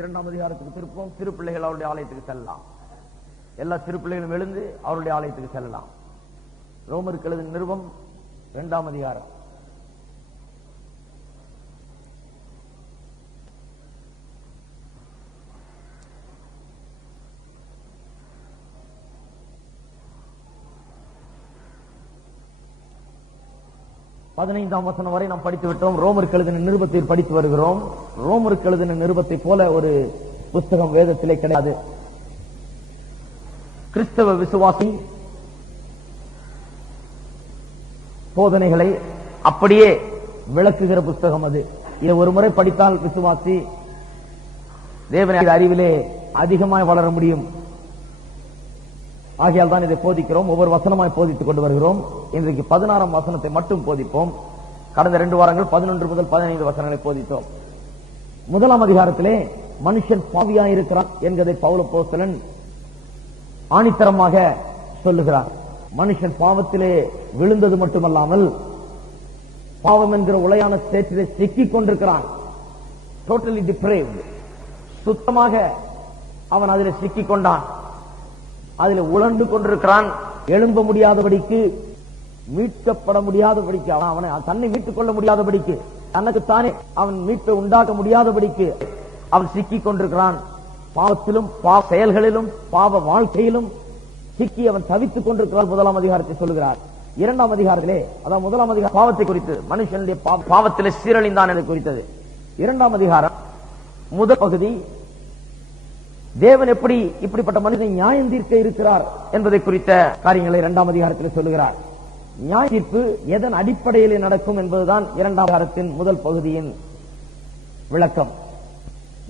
2ஆம் அதிகாரத்துக்கு திருப்போம். சிறு பிள்ளைகள் அவருடைய ஆலயத்துக்கு செல்லலாம். எல்லா சிறு பிள்ளைகளும் எழுந்து அவருடைய ஆலயத்துக்கு செல்லலாம். ரோமருக்கு எழுதின நிருபம் 2ஆம் அதிகாரம். பதினைந்தாம் வசனம் வரை நாம் படித்து விட்டோம். ரோமருக்கு எழுதின நிருபத்தை படித்து வருகிறோம். ரோமருக்கு எழுதின நிருபத்தை போல ஒரு புத்தகம் வேதத்திலே கிடையாது. கிறிஸ்தவ விசுவாசி போதனைகளை அப்படியே விளக்குகிற புத்தகம் அது. இதை ஒரு முறை படித்தால் விசுவாசி தேவனுடைய அறிவிலே அதிகமாய் வளர முடியும். ஆகையால் தான் இதை போதிக்கிறோம். ஒவ்வொரு வசனமாய் போதித்துக் கொண்டு வருகிறோம். இன்றைக்கு 16ஆம் வசனத்தை மட்டும் போதிப்போம். கடந்த 2 வாரங்கள் 11 முதல் 15 வசனங்களை போதித்தோம். 1ஆம் அதிகாரத்திலே மனுஷன் பாவியாயிருக்கிறான் என்கிறதை பவுல் அப்போஸ்தலன் ஆணித்தரமாக சொல்லுகிறார். மனுஷன் பாவத்திலே விழுந்தது மட்டுமல்லாமல் பாவம் என்கிற உளையான சேற்றிலே சிக்கிக் கொண்டிருக்கிறான். டோட்டலி டிப்ரேவ்ட். சுத்தமாக அவன் அதிலே சிக்கிக் கொண்டான். அதில் உழண்டு கொண்டிருக்கிறான். எழும்ப முடியாதபடிக்கு, மீட்கப்பட முடியாதபடிக்கு, அவனை தன்னை மீட்டுக் கொள்ள முடியாதபடிக்கு, தனக்குத்தானே அவன் மீட்பை உண்டாக்க முடியாதபடிக்கு அவன் சிக்கிக் கொண்டிருக்கிறான். பாவத்திலும் பாவ செயல்களிலும் பாவ வாழ்க்கையிலும் சிக்கி அவன் தவித்துக் கொண்டிருக்கிறான். 1ஆம் அதிகாரத்தை சொல்லுகிறார். 2ஆம் அதிகாரத்திலே, அதாவது 1ஆம் அதிகாரம் பாவத்தை குறித்து, மனுஷனுடைய பாவத்திலே சீரழிந்தான் என்று குறித்தது. 2ஆம் அதிகாரம் முதல் பகுதி தேவன் எப்படி இப்படிப்பட்ட மனிதனை நியாயம் தீர்க்க இருக்கிறார் என்பதை குறித்த காரியங்களை 2ஆம் அதிகாரத்தில் சொல்லுகிறார். நியாய தீர்ப்பு எதன் அடிப்படையில் நடக்கும் என்பதுதான் 2ஆம் அதிகாரத்தின் முதல் பகுதியின் விளக்கம்.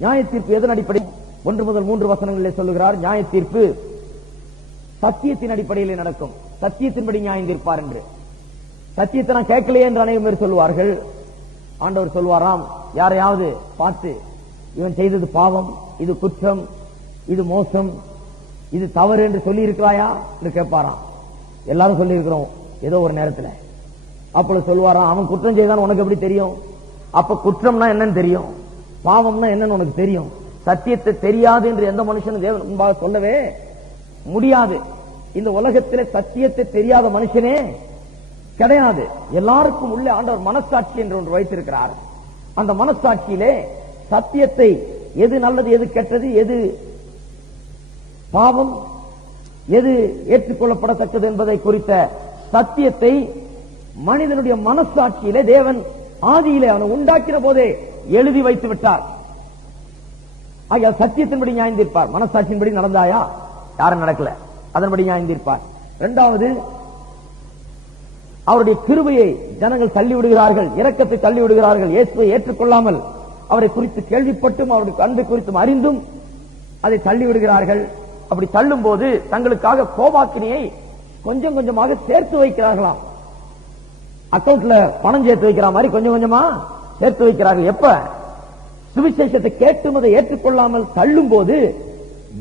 நியாய தீர்ப்பு எதன் அடிப்படை? 1 முதல் 3 வசனங்களிலே சொல்லுகிறார். நியாய தீர்ப்பு சத்தியத்தின் அடிப்படையில் நடக்கும். சத்தியத்தின்படி நியாயம் தீர்ப்பார் என்று. சத்தியத்தை நான் கேட்கலையே என்று அனைவரும் பேர் சொல்லுவார்கள். ஆண்டவர் சொல்வாராம், யாரையாவது பார்த்து இவன் செய்தது பாவம், இது குற்றம், இது மோசம், இது தவறு என்று சொல்லி இருக்கிறாயா என்று கேட்பாராம். எல்லாரும் சொல்லி இருக்கிறோம் ஏதோ ஒரு நேரத்தில். அப்பொழுது சொல்வாராம், அவன் குற்றம் செய்தான் உனக்கு எப்படி தெரியும்? அப்ப குற்றம்னா என்னன்னு தெரியும், பாவம்னா என்னன்னு உனக்கு தெரியும். சத்தியத்தை தெரியாது என்று எந்த மனுஷனும் தேவன் முன்பாக சொல்லவே முடியாது. இந்த உலகத்திலே சத்தியத்தை தெரியாத மனுஷனே கிடையாது. எல்லாருக்கும் உள்ளே ஆண்டவர் மனசாட்சி என்று ஒன்று வைத்திருக்கிறார். அந்த மனசாட்சியிலே சத்தியத்தை, எது நல்லது, எது கெட்டது, எது பாவம், எது ஏற்றுக்கொள்ளப்படத்தக்கது என்பதை குறித்த சத்தியத்தை மனிதனுடைய மனசாட்சியிலே தேவன் ஆதியிலே அவனை உண்டாக்கின போதே எழுதி வைத்து விட்டார். ஆகிய சத்தியத்தின்படி நியாயம் தீர்ப்பார். மனசாட்சியின்படி நடந்தாயா? யாரும் நடக்கல, அதன்படி நியாயம் தீர்ப்பார். 2வது, அவருடைய கிருபையை ஜனங்கள் தள்ளி விடுகிறார்கள், இரக்கத்தை தள்ளி விடுகிறார்கள். இயேசுவை ஏற்றுக்கொள்ளாமல் அவரை குறித்து கேள்விப்பட்டும் அவருடைய அன்பை குறித்தும் அறிந்தும் அதை தள்ளி விடுகிறார்கள். அப்படி தள்ளும் போது தங்களுக்காக கோபாக்கினியை கொஞ்சம் கொஞ்சமாக சேர்த்து வைக்கிறார்களாம். அக்கவுண்ட்ல பணம் சேர்த்து வைக்கிற மாதிரி கொஞ்சம் கொஞ்சமா சேர்த்து வைக்கிறார்கள். எப்ப? சுவிசேஷத்தை கேட்டும் அதை ஏற்றுக்கொள்ளாமல் தள்ளும் போது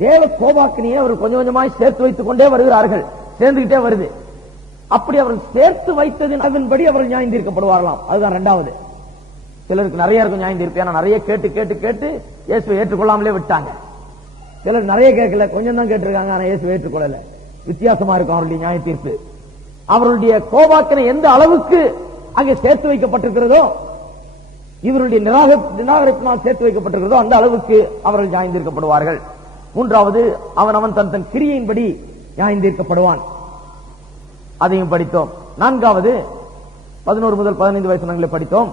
தேவ கோபாக்கினியை அவர் கொஞ்சம் கொஞ்சமாய் சேர்த்து வைத்துக் கொண்டே வருகிறார்கள். சேர்ந்துகிட்டே வருது. அப்படி அவர்கள் சேர்த்து வைத்ததின் அதன்படி அவர்கள் நியாயம் தீர்க்கப்படுவார்களாம். அதுதான் 2வது. சிலருக்கு நிறைய இருக்கும் நியாயம் தீர்ப்பு. ஏன்னா நிறைய கேட்டு கேட்டு கேட்டு இயேசுவை ஏற்றுக்கொள்ளாமலே விட்டாங்க. சிலர் நிறைய கேட்கல, கொஞ்சம் தான் கேட்டிருக்காங்க, ஆனா இயேசுவை ஏற்றுக்கொள்ளல. வித்தியாசமா இருக்கும் அவருடைய நியாய தீர்ப்பு. அவருடைய கோபாக்கினை எந்த அளவுக்கு அங்கே சேர்த்து வைக்கப்பட்டிருக்கிறதோ, இவருடைய நிராகரிப்பினால் சேர்த்து வைக்கப்பட்டிருக்கிறதோ அந்த அளவுக்கு அவர்கள் நியாயம் தீர்க்கப்படுவார்கள். 3வது, அவன் தன் கிரியையின்படி நியாயம் தீர்க்கப்படுவான். அதையும் படித்தோம். 4வது, 11 முதல் 15 வசனங்களை படித்தோம்.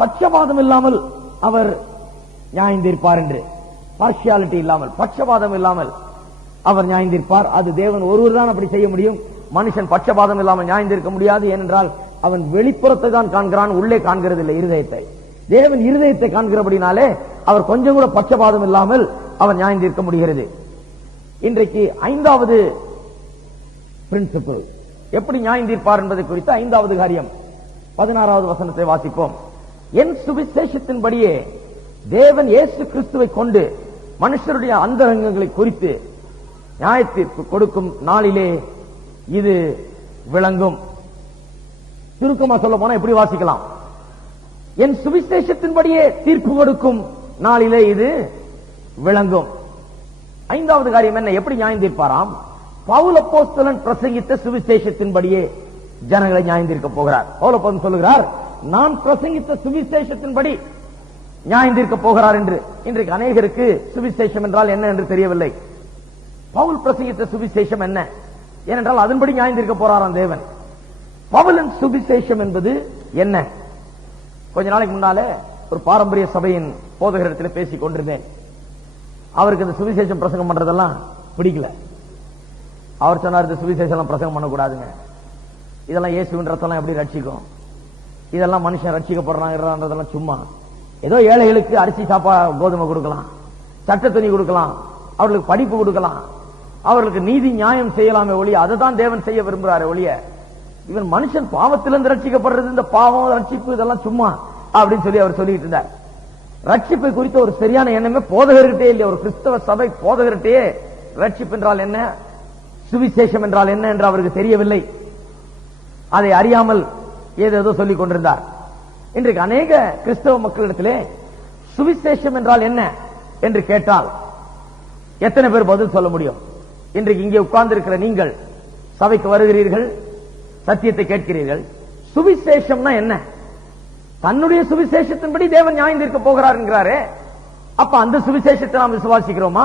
பட்சபாதம் இல்லாமல் அவர் நியாயம் தீர்ப்பார் என்று. பார்ஷியாலிட்டி இல்லாமல், பட்சபாதம் இல்லாமல் அவர் நியாயம் தீர்ப்பார். அது தேவன் ஒருவர் தான் அப்படி செய்ய முடியும். மனுஷன் பட்சபாதம் இல்லாமல் நியாயம் தீர்க்க முடியாது. ஏனென்றால் அவன் வெளிப்புறத்தை தான் காண்கிறான், உள்ளே காண்கிறது இல்லை இருதயத்தை. தேவன் இருதயத்தை காண்கிறபடினாலே அவர் கொஞ்சம் கூட பட்சபாதம் இல்லாமல் அவர் நியாயம் தீர்க்க முடிகிறது. இன்றைக்கு 5வது பிரின்சிபிள், எப்படி நியாயம் தீர்ப்பார் என்பதை குறித்து 5வது காரியம் 16வது வசனத்தை வாசிப்போம். என் சுவிசேஷத்தின்படியே தேவன் இயேசு கிறிஸ்துவை கொண்டு மனுஷருடைய அந்தரங்கங்களை குறித்து நியாயத்தீர்ப்பு கொடுக்கும் நாளிலே இது விளங்கும். சுருக்கமா சொல்ல போனா எப்படி வாசிக்கலாம்? என் சுவிசேஷத்தின்படியே தீர்ப்பு கொடுக்கும் நாளிலே இது விளங்கும். ஐந்தாவது காரியம் என்ன? எப்படி நியாயம் தீர்ப்பாராம்? பவுல் அப்போஸ்தலன் பிரசங்கித்த சுவிசேஷத்தின்படியே ஜனங்களை நியாயம் தீர்க்க போகிறார். பவுல் அப்போஸ்தலன் சொல்லுகிறார், நான் பிரசங்கித்த சுவிசேஷத்தின்படி நியாயம் தீர்க்க போகிறார் என்று. இன்றைக்கு அநேகருக்கு சுவிசேஷம் என்றால் என்ன என்று தெரியவில்லை. பவுல் பிரசங்கித்த சுவிசேஷம் என்ன? ஏனென்றால் அதன்படி நியாயம் தீர்க்க போறாராம் தேவன். பவுலின் சுவிசேஷம் என்பது என்ன? கொஞ்ச நாளைக்கு முன்னாலே ஒரு பாரம்பரிய சபையின் போதகரிடத்தில் பேசிக் கொண்டிருந்தேன். அவருக்கு இந்த சுவிசேஷம் பிரசங்கம் பண்றதெல்லாம் பிடிக்கல. அவர் சொன்னார், இந்த சுவிசேஷம் பிரசங்கம் பண்ணக்கூடாதுங்க, இதெல்லாம் இயேசுவின் ரத்தம் எப்படி ரட்சிக்கும், இதெல்லாம் மனுஷன் ரட்சிக்கப்படுறாங்கிறதெல்லாம் சும்மா, ஏதோ ஏழைகளுக்கு அரிசி சாப்பா கோதுமை கொடுக்கலாம், சட்ட துணி கொடுக்கலாம், அவர்களுக்கு படிப்பு கொடுக்கலாம், அவர்களுக்கு நீதி நியாயம் செய்யலாமே ஒழிய அதை தான் தேவன் செய்ய விரும்புகிறாரு ஒழிய இவன் மனுஷன் பாவத்திலிருந்து ரட்சிக்கப்படுறது, இந்த பாவம் ரட்சிப்பு இதெல்லாம் சும்மா அப்படின்னு சொல்லி அவர் சொல்லிட்டு இருந்தார். ரட்சிப்பை குறித்த ஒரு சரியான எண்ணமே போதகர்கிட்டே இல்லை. ஒரு கிறிஸ்தவ சபை போதகர்கிட்டே ரட்சிப்பு என்றால் என்ன, சுவிசேஷம் என்றால் என்ன என்று அவருக்கு தெரியவில்லை. அதை அறியாமல் ஏதேதோ சொல்லிக் கொண்டிருந்தார். இன்றைக்கு அநேக கிறிஸ்தவ மக்களிடத்திலே சுவிசேஷம் என்றால் என்ன என்று கேட்டால் எத்தனை பேர் பதில் சொல்ல முடியும்? இன்றைக்கு இங்கே உட்கார்ந்து இருக்கிற நீங்கள் சபைக்கு வருகிறீர்கள், சத்தியத்தை கேட்கிறீர்கள். சுவிசேஷம்னா என்ன? தன்னுடைய சுவிசேஷத்தின்படி தேவன் நியாயம் தீர்க்க போகிறார் என்கிறாரே, அப்ப அந்த சுவிசேஷத்தை நாம் விசுவாசிக்கிறோமா?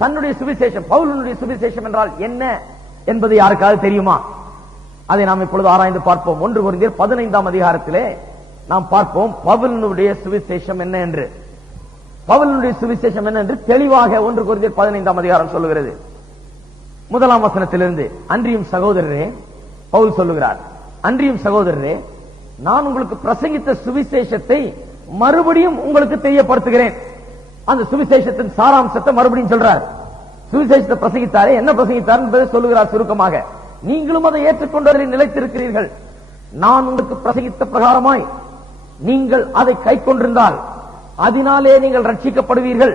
தன்னுடைய சுவிசேஷம், பவுலுடைய சுவிசேஷம் என்றால் என்ன என்பது யாருக்காவது தெரியுமா? அதை நாம் இப்பொழுது ஆராய்ந்து பார்ப்போம். 1 கொரிந்தியர் 15ஆம் அதிகாரத்திலே நாம் பார்ப்போம் பவுலுடைய சுவிசேஷம் என்ன என்று. பவுலுடைய சுவிசேஷம் என்ன என்று தெளிவாக 1 கொரிந்தியர் 15ஆம் அதிகாரம் சொல்லுகிறது. 1ஆம் வசனத்திலிருந்து, அன்றியும் சகோதரரே, பவுல் சொல்லுகிறார், அன்றியும் சகோதரரே, நான் உங்களுக்கு பிரசங்கித்த சுவிசேஷத்தை மறுபடியும் உங்களுக்கு தெரியப்படுத்துகிறேன். அந்த சுவிசேஷத்தின் சாராம்சத்தை மறுபடியும் சொல்றார். சுவிசேஷத்தை பிரசங்கித்தாரே, என்ன பிரசங்கித்தார் என்பதை சொல்லுகிறார் சுருக்கமாக. நீங்களும் அதை ஏற்றுக்கொண்டவரில் நிலைத்திருக்கிறீர்கள். நான் உங்களுக்கு பிரசங்கித்த பிரகாரமாய் நீங்கள் அதை கை கொண்டிருந்தால் அதனாலே நீங்கள் ரட்சிக்கப்படுவீர்கள்.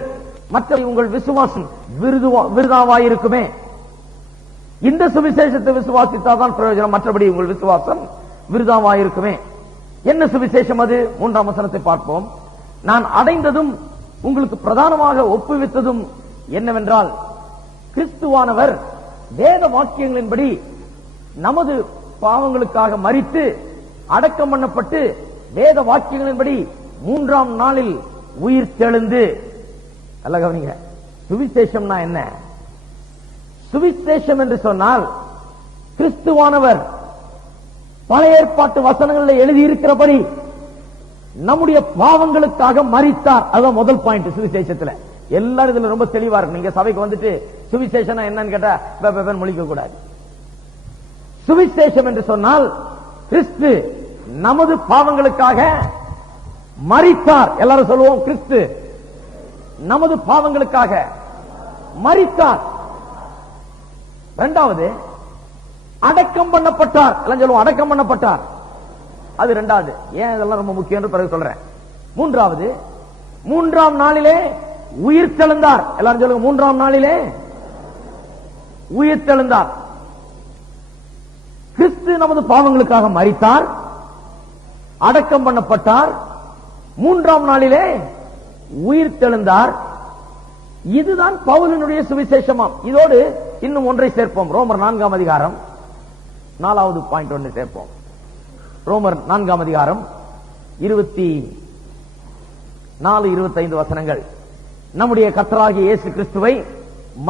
மற்ற உங்கள் விசுவாசம் விருதாவாயிருக்குமே. இந்த சுவிசேஷத்தை விசுவாசித்தாதான் பிரயோஜனம், மற்றபடி உங்கள் விசுவாசம் விருதாவாயிருக்குமே. என்ன சுவிசேஷம் அது? 3ஆம் வசனத்தை பார்ப்போம். நான் அடைந்ததும் உங்களுக்கு பிரதானமாக ஒப்புவித்ததும் என்னவென்றால், கிறிஸ்துவானவர் வேத வாக்கியங்களின்படி நமது பாவங்களுக்காக மரித்து அடக்கம் பண்ணப்பட்டு வேத வாக்கியங்களின்படி 3ஆம் நாளில் உயிர் தெழுந்து. நல்ல கவனிங்க, சுவிசேஷம்னா என்ன? சுவிசேஷம் என்று சொன்னால் கிறிஸ்துவானவர் பழைய ஏற்பாட்டு வசனங்களில் எழுதியிருக்கிறபடி நம்முடைய பாவங்களுக்காக மரித்தார். அதுதான் முதல் பாயிண்ட் சுவிசேஷத்துல. எல்லாரும் இதுல ரொம்ப தெளிவா இருக்கும். நீங்க சபைக்கு வந்துட்டு சுவிசேஷம் என்னன்னு கேட்டா முழிக்க கூடாது. சுவிசேஷம் என்று சொன்னால் கிறிஸ்து நமது பாவங்களுக்காக மரித்தார். எல்லாரும் சொல்லுவோம், கிறிஸ்து நமது பாவங்களுக்காக மரித்தார். இரண்டாவது, அடக்கம் பண்ணப்பட்டார். எல்லாம் சொல்லுவோம், அடக்கம் பண்ணப்பட்டார். அது இரண்டாவது. ஏன் இதெல்லாம் ரொம்ப முக்கியம் என்று பிறகு சொல்றேன். மூன்றாவது, 3ஆம் நாளிலே உயிர் தெழுந்தார். எல்லாரும் சொல்லுங்க, 3ஆம் நாளிலே உயிர் தெழுந்தார். கிறிஸ்து நமது பாவங்களுக்காக மரித்தார், அடக்கம் பண்ணப்பட்டார், 3ஆம் நாளிலே உயிர் தெழுந்தார். இதுதான் பவுலினுடைய சுவிசேஷமாம். இதோடு இன்னும் ஒன்றை சேர்ப்போம். ரோமர் 4ஆம் அதிகாரம் 4வது பாயிண்ட் ஒன்று சேர்ப்போம். ரோமர் 4ஆம் அதிகாரம் 24-25 வசனங்கள். நம்முடைய கர்த்தராகிய இயேசு கிறிஸ்துவை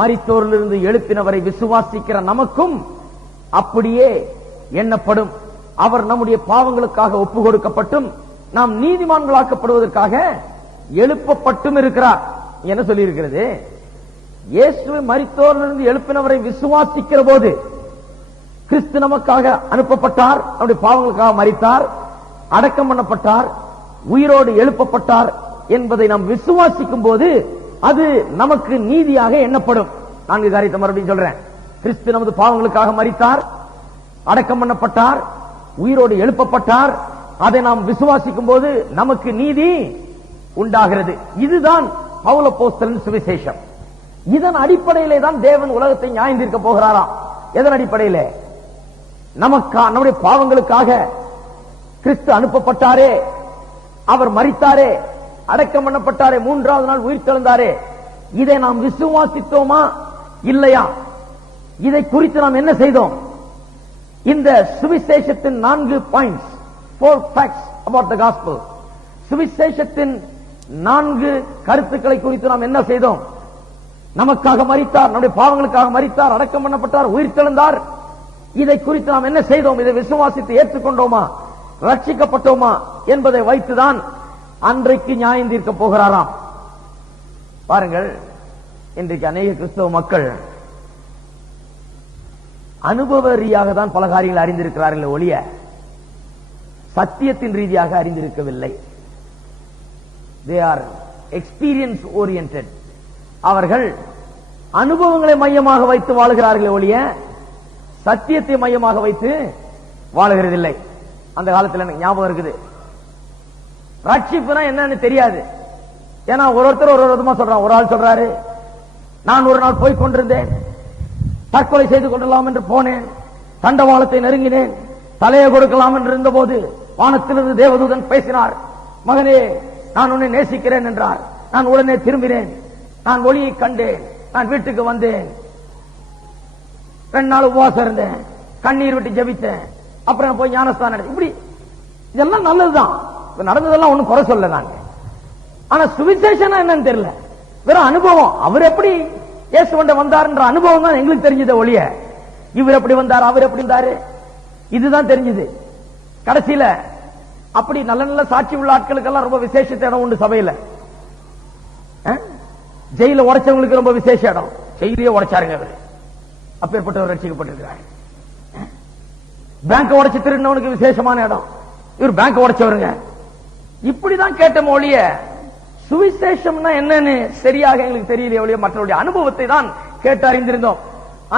மரித்தோரிலிருந்து எழுப்பினவரை விசுவாசிக்கிற நமக்கும் அப்படியே எண்ணப்படும். அவர் நம்முடைய பாவங்களுக்காக ஒப்பு கொடுக்கப்பட்டும் நாம் நீதிமான்களாக்கப்படுவதற்காக எழுப்பப்பட்டும் இருக்கிறார். என்ன சொல்லி இருக்கிறது? இயேசுவை மரித்தோரிலிருந்து எழுப்பினவரை விசுவாசிக்கிற போது கிறிஸ்து நமக்காக அனுப்பப்பட்டார், நம்முடைய பாவங்களுக்காக மரித்தார், அடக்கம் பண்ணப்பட்டார், உயிரோடு எழுப்பப்பட்டார் என்பதை நாம் விசுவாசிக்கும் போது அது நமக்கு நீதியாக எண்ணப்படும். 4 காரியத்தை மறுபடியும் சொல்றேன். கிறிஸ்து நமது பாவங்களுக்காக மரித்தார், அடக்கம் பண்ணப்பட்டார், உயிரோடு எழுப்பப்பட்டார். அதை நாம் விசுவாசிக்கும் போது நமக்கு நீதி உண்டாகிறது. இதுதான் பவுல் அப்போஸ்தலன் சுவிசேஷம். இதன் அடிப்படையிலே தான் தேவன் உலகத்தை நியாயம் தீர்க்க போகிறாராம். எதன் அடிப்படையிலே? நம்முடைய பாவங்களுக்காக கிறிஸ்து அனுப்பப்பட்டாரே, அவர் மரித்தாரே, அடக்கம் பண்ணப்பட்டாரே, மூன்றாவது நாள் உயிர் தெழுந்தாரே, இதை நாம் விசுவாசித்தோமா இல்லையா? இதை குறித்து நாம் என்ன செய்தோம்? இந்த சுவிசேஷத்தின் 4 points, 4 facts about the gospel, சுவிசேஷத்தின் 4 கருத்துக்களை குறித்து நாம் என்ன செய்தோம்? நமக்காக மரித்தார், நம்முடைய பாவங்களுக்காக மரித்தார், அடக்கம் பண்ணப்பட்டார், உயிர் தெழுந்தார். இதை குறித்து நாம் என்ன செய்தோம்? இதை விசுவாசித்து ஏற்றுக்கொண்டோமா, ரட்சிக்கப்பட்டோமா என்பதை வைத்துதான் அன்றைக்கு நியாயம் தீர்க்க போகிறாராம். பாருங்கள், இன்றைக்கு அநேக கிறிஸ்தவ மக்கள் அனுபவ ரீதியாக தான் பல காரியங்களை அறிந்திருக்கிறார்கள் ஒழிய சத்தியத்தின் ரீதியாக அறிந்திருக்கவில்லை. they are experience oriented. அவர்கள் அனுபவங்களை மையமாக வைத்து வாழுகிறார்கள் ஒழிய சத்தியத்தை மையமாக வைத்து வாழுகிறதில்லை. அந்த காலத்தில் எனக்கு ஞாபகம் இருக்குது, ரட்சிப்புனா என்னன்னு தெரியாது. ஏன்னா ஒருத்தர் ஒரு விதமா சொல்றான். ஒரு ஆள் சொல்றாரு, நான் ஒரு நாள் போய் கொண்டிருந்தேன், தற்கொலை செய்து கொள்ளலாம் என்று போனேன், தண்டவாளத்தை நெருங்கினேன், தலையை கொடுக்கலாம் என்று இருந்த போது வானத்திலிருந்து தேவதூதன் பேசினார், மகனே நான் உன்னை நேசிக்கிறேன் என்றார். நான் உடனே திரும்பினேன், நான் ஒளியை கண்டேன், நான் வீட்டுக்கு வந்தேன், 2 நாள் உபவாசம் இருந்தேன், கண்ணீர் விட்டு ஜெபித்தேன், அப்புறம் போய் ஞானஸ்தானம். இப்படி இதெல்லாம் நல்லதுதான், நடந்ததெல்லாம் ஒண்ணும் குறை சொல்ல நாங்க. ஆனா சுவிசேஷம் என்னன்னு தெரியல, வெறும் அனுபவம். அவர் எப்படி இயேசுவண்ட வந்தார் என்ற அனுபவம் தான் எங்களுக்கு தெரிஞ்சது ஒழிய இவர் எப்படி வந்தார், அவர் எப்படி வந்தாரு, இதுதான் தெரிஞ்சது. கடைசியில அப்படி நல்ல நல்ல சாட்சி உள்ள ஆட்களுக்கெல்லாம் ரொம்ப விசேஷ இடம் உண்டு சபையில. ஜெயில உடைச்சவங்களுக்கு ரொம்ப விசேஷ இடம், ஜெயிலே உடைச்சாருங்க அவர், அப்பேற்பட்டவர் ரட்சிக்கப்பட்டிருக்கிறார். பேங்க் உடைச்சு திருடினவனுக்கு விசேஷமான இடம், இவர் பேங்க் உடைச்சவருங்க. இப்படிதான் கேட்ட மொழிய சுவிசேஷம்னா என்னன்னு சரியாக எங்களுக்கு தெரியலையே ஒழிய மற்றவருடைய அனுபவத்தை தான் கேட்டு அறிந்திருந்தோம்.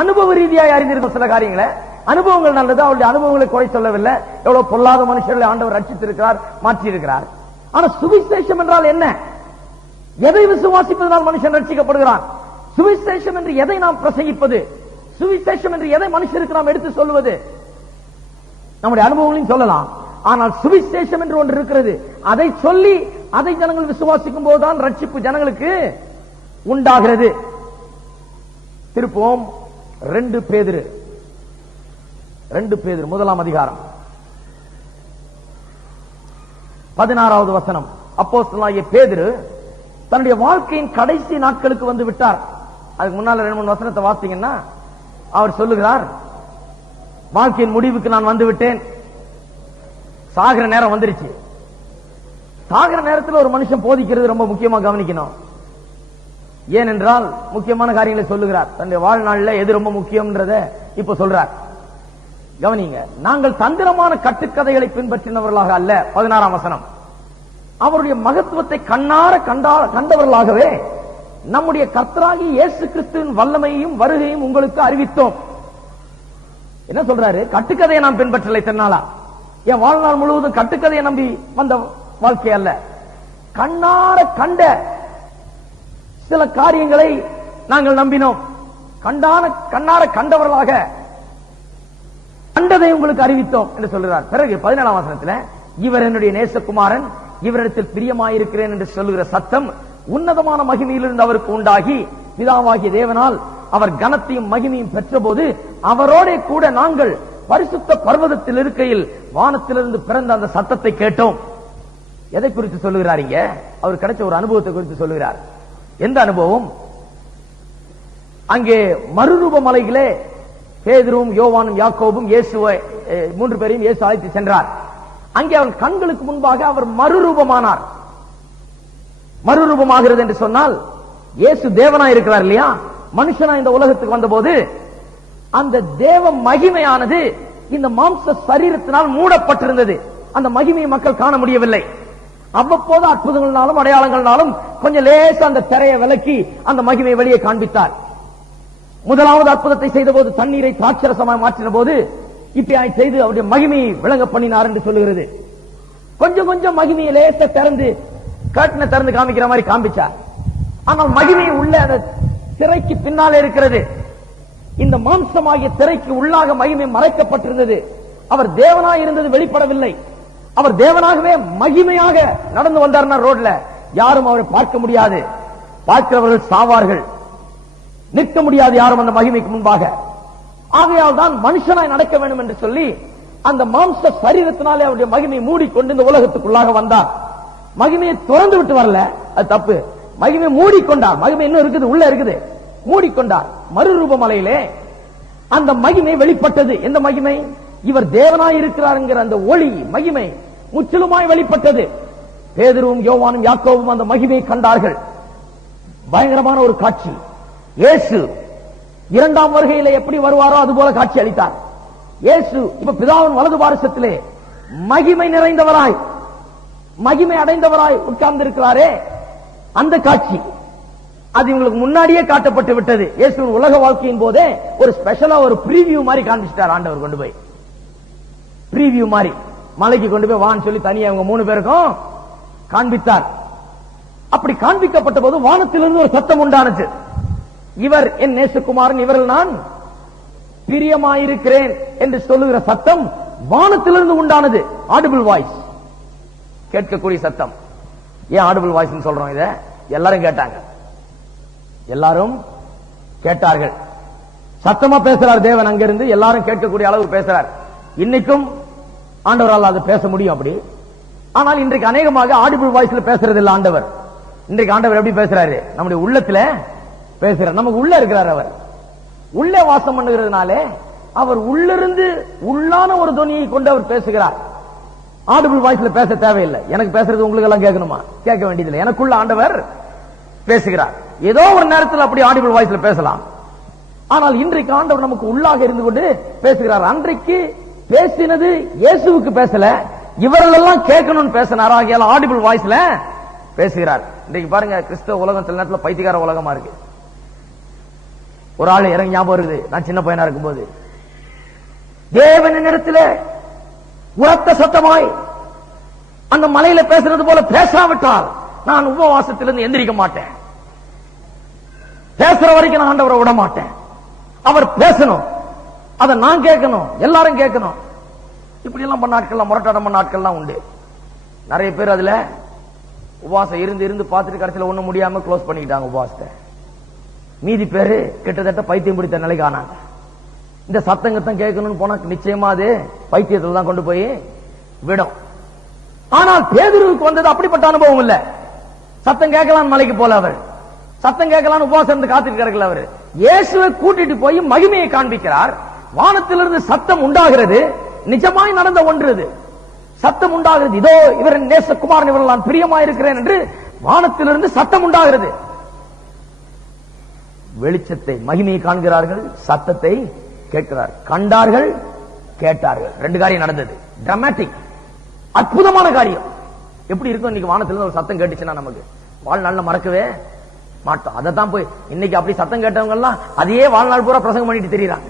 அனுபவ ரீதியாக அறிந்திருந்தோம் சில காரியங்களை. அனுபவங்கள் நல்லது, அவருடைய அனுபவங்களை குறை சொல்லவில்லை. எவ்வளவு பொல்லாத மனுஷர்களை ஆண்டவர் ரட்சித்திருக்கிறார், மாற்றி இருக்கிறார். ஆனா சுவிசேஷம் என்றால் என்ன? எதை விசுவாசிப்பதனால் மனுஷன் ரட்சிக்கப்படுகிறான்? சுவிசேஷம் என்று எதை நாம் பிரசங்கிப்பது? சுவிசேஷம் என்று எதை மனுஷருக்கு நாம் எடுத்து சொல்லுவது? நம்முடைய அனுபவங்களையும் சொல்லலாம், ஆனால் சுவிசேஷம் என்று ஒன்று இருக்கிறது. அதை சொல்லி அதை ஜனங்கள் விசுவாசிக்கும் போதுதான் ரட்சிப்பு ஜனங்களுக்கு உண்டாகிறது. திருப்போம் 2 பேதுரு 1ஆம் அதிகாரம் 16வது வசனம். அப்போஸ்தலனாகிய பேதுரு தன்னுடைய வாழ்க்கையின் கடைசி நாட்களுக்கு வந்து விட்டார். அதுக்கு முன்னால 2-3 வசனத்தை வாசித்தீங்கன்னா அவர் சொல்லுகிறார், வாழ்க்கையின் முடிவுக்கு நான் வந்து விட்டேன், சாகிற நேரம் வந்துருச்சு. சாகிற நேரத்தில் ஒரு மனுஷன் போதிக்கிறது ரொம்ப முக்கியமா கவனிக்கணும். ஏனென்றால் முக்கியமான காரியங்களை சொல்லுகிறார். தன்னுடைய வாழ்நாளில் எது ரொம்ப முக்கியம்ன்றத இப்ப சொல்றார். கவனிங்க, நாங்கள் தந்திரமான கட்டுக்கதைகளை பின்பற்றினவர்களாக அல்ல. 16ஆம் வசனம். அவருடைய மகத்துவத்தை கண்ணார கண்டவர்களாகவே நம்முடைய கர்த்தராகிய இயேசு கிறிஸ்துவின் வல்லமையையும் வருகையும் உங்களுக்கு அறிவித்தோம். என்ன சொல்றாரு? கட்டுக்கதையை நாம் பின்பற்றலை. தன்னாலா என் வாழ்நாள் முழுவதும் கட்டுக்கதையை நம்பி வந்த வாழ்க்கை அல்ல, கண்ணார கண்ட சில காரியங்களை நாங்கள் நம்பினோம். கண்ணார கண்டவர்களாக கண்டதை உங்களுக்கு அறிவித்தோம் என்று சொல்கிறார். பிறகு 17ஆம் வசனத்தில், இவர் என்னுடைய நேசகுமாரன், இவரிடத்தில் பிரியமாயிருக்கிறேன் என்று சொல்லுகிற சத்தம் உன்னதமான மகிமையிலிருந்து அவருக்கு உண்டாகி பிதாவாகிய தேவனால் அவர் கனத்தையும் மகிமையும் பெற்ற போது அவரோட கூட நாங்கள் பரிசுத்த பர்வதத்தில் இருக்கையில் வானத்திலிருந்து பிறந்த அந்த சத்தத்தை கேட்டோம். எதை குறித்து சொல்லுகிறார்? இங்க அவர் கிடைச்ச ஒரு அனுபவத்தை குறித்து சொல்லுகிறார். எந்த அனுபவம்? அங்கே மறுரூப மலையிலே பேதுருவும் யோவானும் யாக்கோபும் இயேசுவை 3 பேரையும் இயேசு அழைத்து சென்றார். அங்கே அவர் கண்களுக்கு முன்பாக அவர் மறுரூபமானார். மறுரூபமாகிறது என்று சொன்னால் இயேசு தேவனாய் இருக்கிறார் இல்லையா, மனுஷனா இந்த உலகத்துக்கு வந்த போது அந்த தேவ மகிமையானது இந்த மாம்ச சரீரத்தினால் மூடப்பட்டிருந்தது. அந்த மகிமையை மக்கள் காண முடியவில்லை. அவ்வப்போது அற்புதங்களாலும் அடையாளங்களாலும் கொஞ்சம் லேசா அந்த திரையை விலக்கி அந்த மகிமை வெளியே காண்பித்தார். முதலாவது அற்புதத்தை செய்த போது தண்ணீரை திராட்சரசமாய் மாற்றின போது இப்படி செய்து அவருடைய மகிமையை விளங்க பண்ணினார் என்று சொல்லுகிறது. கொஞ்சம் கொஞ்சம் மகிமையை லேச திறந்து கர்ட்டனை திறந்து காமிக்கிற மாதிரி காண்பிச்சார். ஆனால் மகிமை உள்ள அந்த திரைக்கு பின்னாலே இருக்கிறது. இந்த மாம்சமாகிய திரைக்கு உள்ளாக மகிமை மறைக்கப்பட்டிருந்தது. அவர் தேவனாய் இருந்தது வெளிப்படவில்லை. அவர் தேவனாகவே மகிமையாக நடந்து வந்தார்னா ரோட்ல யாரும் அவரை பார்க்க முடியாது, பார்க்கிறவர்கள் சாவார்கள், நிற்க முடியாது யாரும் அந்த மகிமைக்கு முன்பாக. ஆகையால் தான் மனுஷனாய் நடக்க வேண்டும் என்று சொல்லி அந்த மாம்ச சரீரத்தினாலே அவருடைய மகிமையை மூடிக்கொண்டு இந்த உலகத்துக்குள்ளாக வந்தார். மகிமையை திறந்து விட்டு வரல, அது தப்பு. மகிமையை மூடிக்கொண்டார். மகிமை இன்னும் இருக்குது, உள்ள இருக்குது, மூடிக்கொண்டார். மறுரூப மலையிலே அந்த மகிமை வெளிப்பட்டது. எந்த மகிமை? இவர் தேவனாய் இருக்கிறார் என்கிற அந்த ஒளி மகிமை முற்றிலுமாய் வெளிப்பட்டது. பேதுருவும் யோவானும் யாக்கோவும் அந்த மகிமையை கண்டார்கள். பயங்கரமான ஒரு காட்சி. இயேசு இரண்டாம் வருகையிலே எப்படி வருவாரோ அதுபோல காட்சி அளித்தார். இயேசு இப்ப பிதாவின் வலது பாரிசத்திலே மகிமை நிறைந்தவராய், மகிமை அடைந்தவராய் உட்கார்ந்து இருக்கிறாரே, அந்த காட்சி அது இவங்களுக்கு முன்னாடியே காட்டப்பட்டு விட்டது. இயேசுவின் உலக வாழ்க்கையின் போதே ஒரு ஸ்பெஷலா ஒரு பிரீவியூ மாதிரி காண்பிச்சிட்டார் ஆண்டவர். கொண்டு போய் பிரீவியூ மாதிரி மலைக்கு கொண்டு போய் வான்னு சொல்லி தனியா அவங்க 3 பேருக்கும் காண்பித்தார். அப்படி காண்பிக்கப்பட்ட போது வானத்திலிருந்து ஒரு சத்தம் உண்டானது. இவர் என் நேசகுமாரன், இவரில் நான் பிரியமாயிருக்கிறேன் என்று சொல்லுகிற சத்தம் வானத்திலிருந்து உண்டானது. ஆடிபிள் வாய்ஸ், கேட்கக்கூடிய சத்தம். ஏன் ஆடிபிள் வாய்ஸ் சொல்றோம்? இத எல்லாரும் கேட்டாங்க, எல்லாரும் கேட்டார்கள். சத்தமா பேசுறார் தேவன் அங்கிருந்து, எல்லாரும் கேட்கக்கூடிய அளவு பேசுறார். இன்னைக்கும் ஆண்டவரால் அது பேச முடியும் அப்படி. ஆனால் இன்றைக்கு அநேகமாக ஆடிபிள் வாய்ஸ்ல பேசுறது இல்ல ஆண்டவர். இன்றைக்கு ஆண்டவர் எப்படி பேசுறாரு? நம்முடைய உள்ளத்துல பேசுறார். நமக்கு உள்ள இருக்கிறார் அவர். உள்ளே வாசம் பண்ணுகிறதுனால அவர் உள்ளிருந்து உள்ளான ஒரு துணியை கொண்டு அவர் பேசுகிறார். ஆடிபிள் வாய்ஸ்ல பேச தேவையில்லை. எனக்கு பேசுறது உங்களுக்கு எல்லாம் கேட்கணுமா? கேட்க வேண்டியதில்லை. எனக்குள்ள ஆண்டவர் பேசுகிறார். ஏதோ ஒரு நேரத்தில் அப்படி ஆடிபிள் வாய்ஸ்ல பேசலாம். ஆனால் இன்றைக்கு ஆண்டவர் நமக்கு உள்ளாக இருந்து கொண்டு பேசுகிறார். அன்றைக்கு பேசினது இயேசுவுக்கு பேசல, இவர்களெல்லாம் கேட்கணும்னு பேசினார். ஆகியால ஆடிபிள் வாய்ஸ்ல பேசுகிறார். இன்றைக்கு பாருங்க, கிறிஸ்தவ உலகம் சில நேரத்தில் பைத்தியக்கார உலகமா இருக்கு. ஒரு ஆள் இறங்கி ஞாபகம் இருக்குது, நான் சின்ன பையனா இருக்கும்போது, தேவனின் இடத்துல உரத்த சத்தமாய் அந்த மலையில பேசுறது போல பேசாவிட்டால் நான் உபவாசத்திலிருந்து எந்திரிக்க மாட்டேன், பேசுற வரைக்கும் நான் ஆண்டவரை விட மாட்டேன். அவர் பேசணும், அதை நான் கேட்கணும், எல்லாரும் கேட்கணும். இப்படி எல்லாம் பண்ண நாட்கள்லாம், முரட்டாட்டம் பண்ண நாட்கள்லாம் உண்டு. நிறைய பேர் அதுல உபவாசம் இருந்து இருந்து பார்த்துட்டு கடைசியில் ஒண்ணும் முடியாம க்ளோஸ் பண்ணிக்கிட்டாங்க உபவாசத்தை. மீதி பேரு கிட்டத்தட்ட பைத்தியம் பிடித்த நிலைக்கு ஆனாங்க. இந்த சத்தங்கத்தான் கேட்கணும்னு போனா நிச்சயமா அது பைத்தியத்தில் தான் கொண்டு போய் விடும். ஆனால் பேதுருவுக்கு வந்தது அப்படிப்பட்ட அனுபவம் இல்ல. சத்தம் கேட்கலாம் மலைக்கு போல, அவர் சத்தம் கேட்கலாம் உபவாசம் இருந்து காத்துட்டு கிடக்கல. அவர் இயேசுவை கூட்டிட்டு போய் மகிமையை காண்பிக்கிறார். வானத்திலிருந்து சத்தம் உண்டாகிறது. நிஜமாய் நடந்த ஒன்று இது. சத்தம் உண்டாகிறது. இதோ இவர் நேசகுமாரன், இவர்கள் நான் பிரியமாயிருக்கிறேன் என்று வானத்திலிருந்து சத்தம் உண்டாகிறது. வெளிச்சத்தை, மகிமையை காண்கிறார்கள், சத்தத்தை கேட்கிறார். கண்டார்கள், கேட்டார்கள். 2 காரியம் நடந்தது. டிராமாட்டிக், அற்புதமான காரியம். எப்படி இருக்கும் இன்னைக்கு வானத்திலிருந்து ஒரு சத்தம் கேட்டுச்சுன்னா நமக்கு வாழ்நாள்ல மறக்கவே மாட்டோம். அதை தான் போய் இன்னைக்கு அப்படி சத்தம் கேட்டவங்க எல்லாம் அதையே வாழ்நாள் பூரா பிரசங்கம் பண்ணிட்டு தெரியுறாங்க.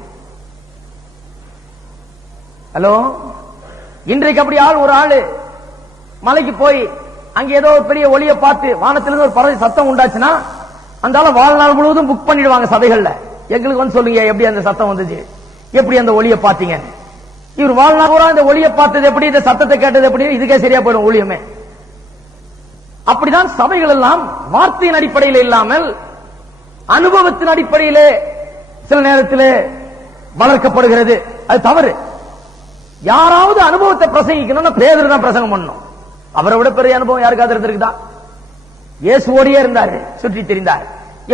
ஹலோ, இன்றைக்கு அப்படி ஒரு ஆளு மலைக்கு போய் அங்க ஏதோ ஒரு பெரிய ஒளியை பார்த்து வானத்திலிருந்து ஒரு பறவை சத்தம் உண்டாச்சுன்னா அந்த ஆளு வாழ்நாள் முழுவதும் புக் பண்ணிடுவாங்க சபைகள்ல. எங்களுக்கு வந்து சொல்லுங்க, எப்படி அந்த சத்தம் வந்துச்சு, எப்படி அந்த ஒளியை பார்த்தீங்க. இவர் வாழ்நாள் பூரா இந்த ஒளியை பார்த்தது எப்படி, இந்த சத்தத்தை கேட்டது எப்படி, இதுக்கே சரியா போயிடும் ஊழியமே. அப்படிதான் சபைகள் எல்லாம் வார்த்தையின் அடிப்படையில் இல்லாமல் அனுபவத்தின் அடிப்படையிலே சில நேரத்தில் வளர்க்கப்படுகிறது. அது தவறு. யாராவது அனுபவத்தை பிரசங்கிக்கணும்னா பேதுரு தான் பிரசங்கம் பண்ணணும். அவரை விட பெரிய அனுபவம் யாருக்காவது இருந்திருக்குதா? இயேசுவோடையே இருந்தாரு, சுற்றி தெரிந்தார்.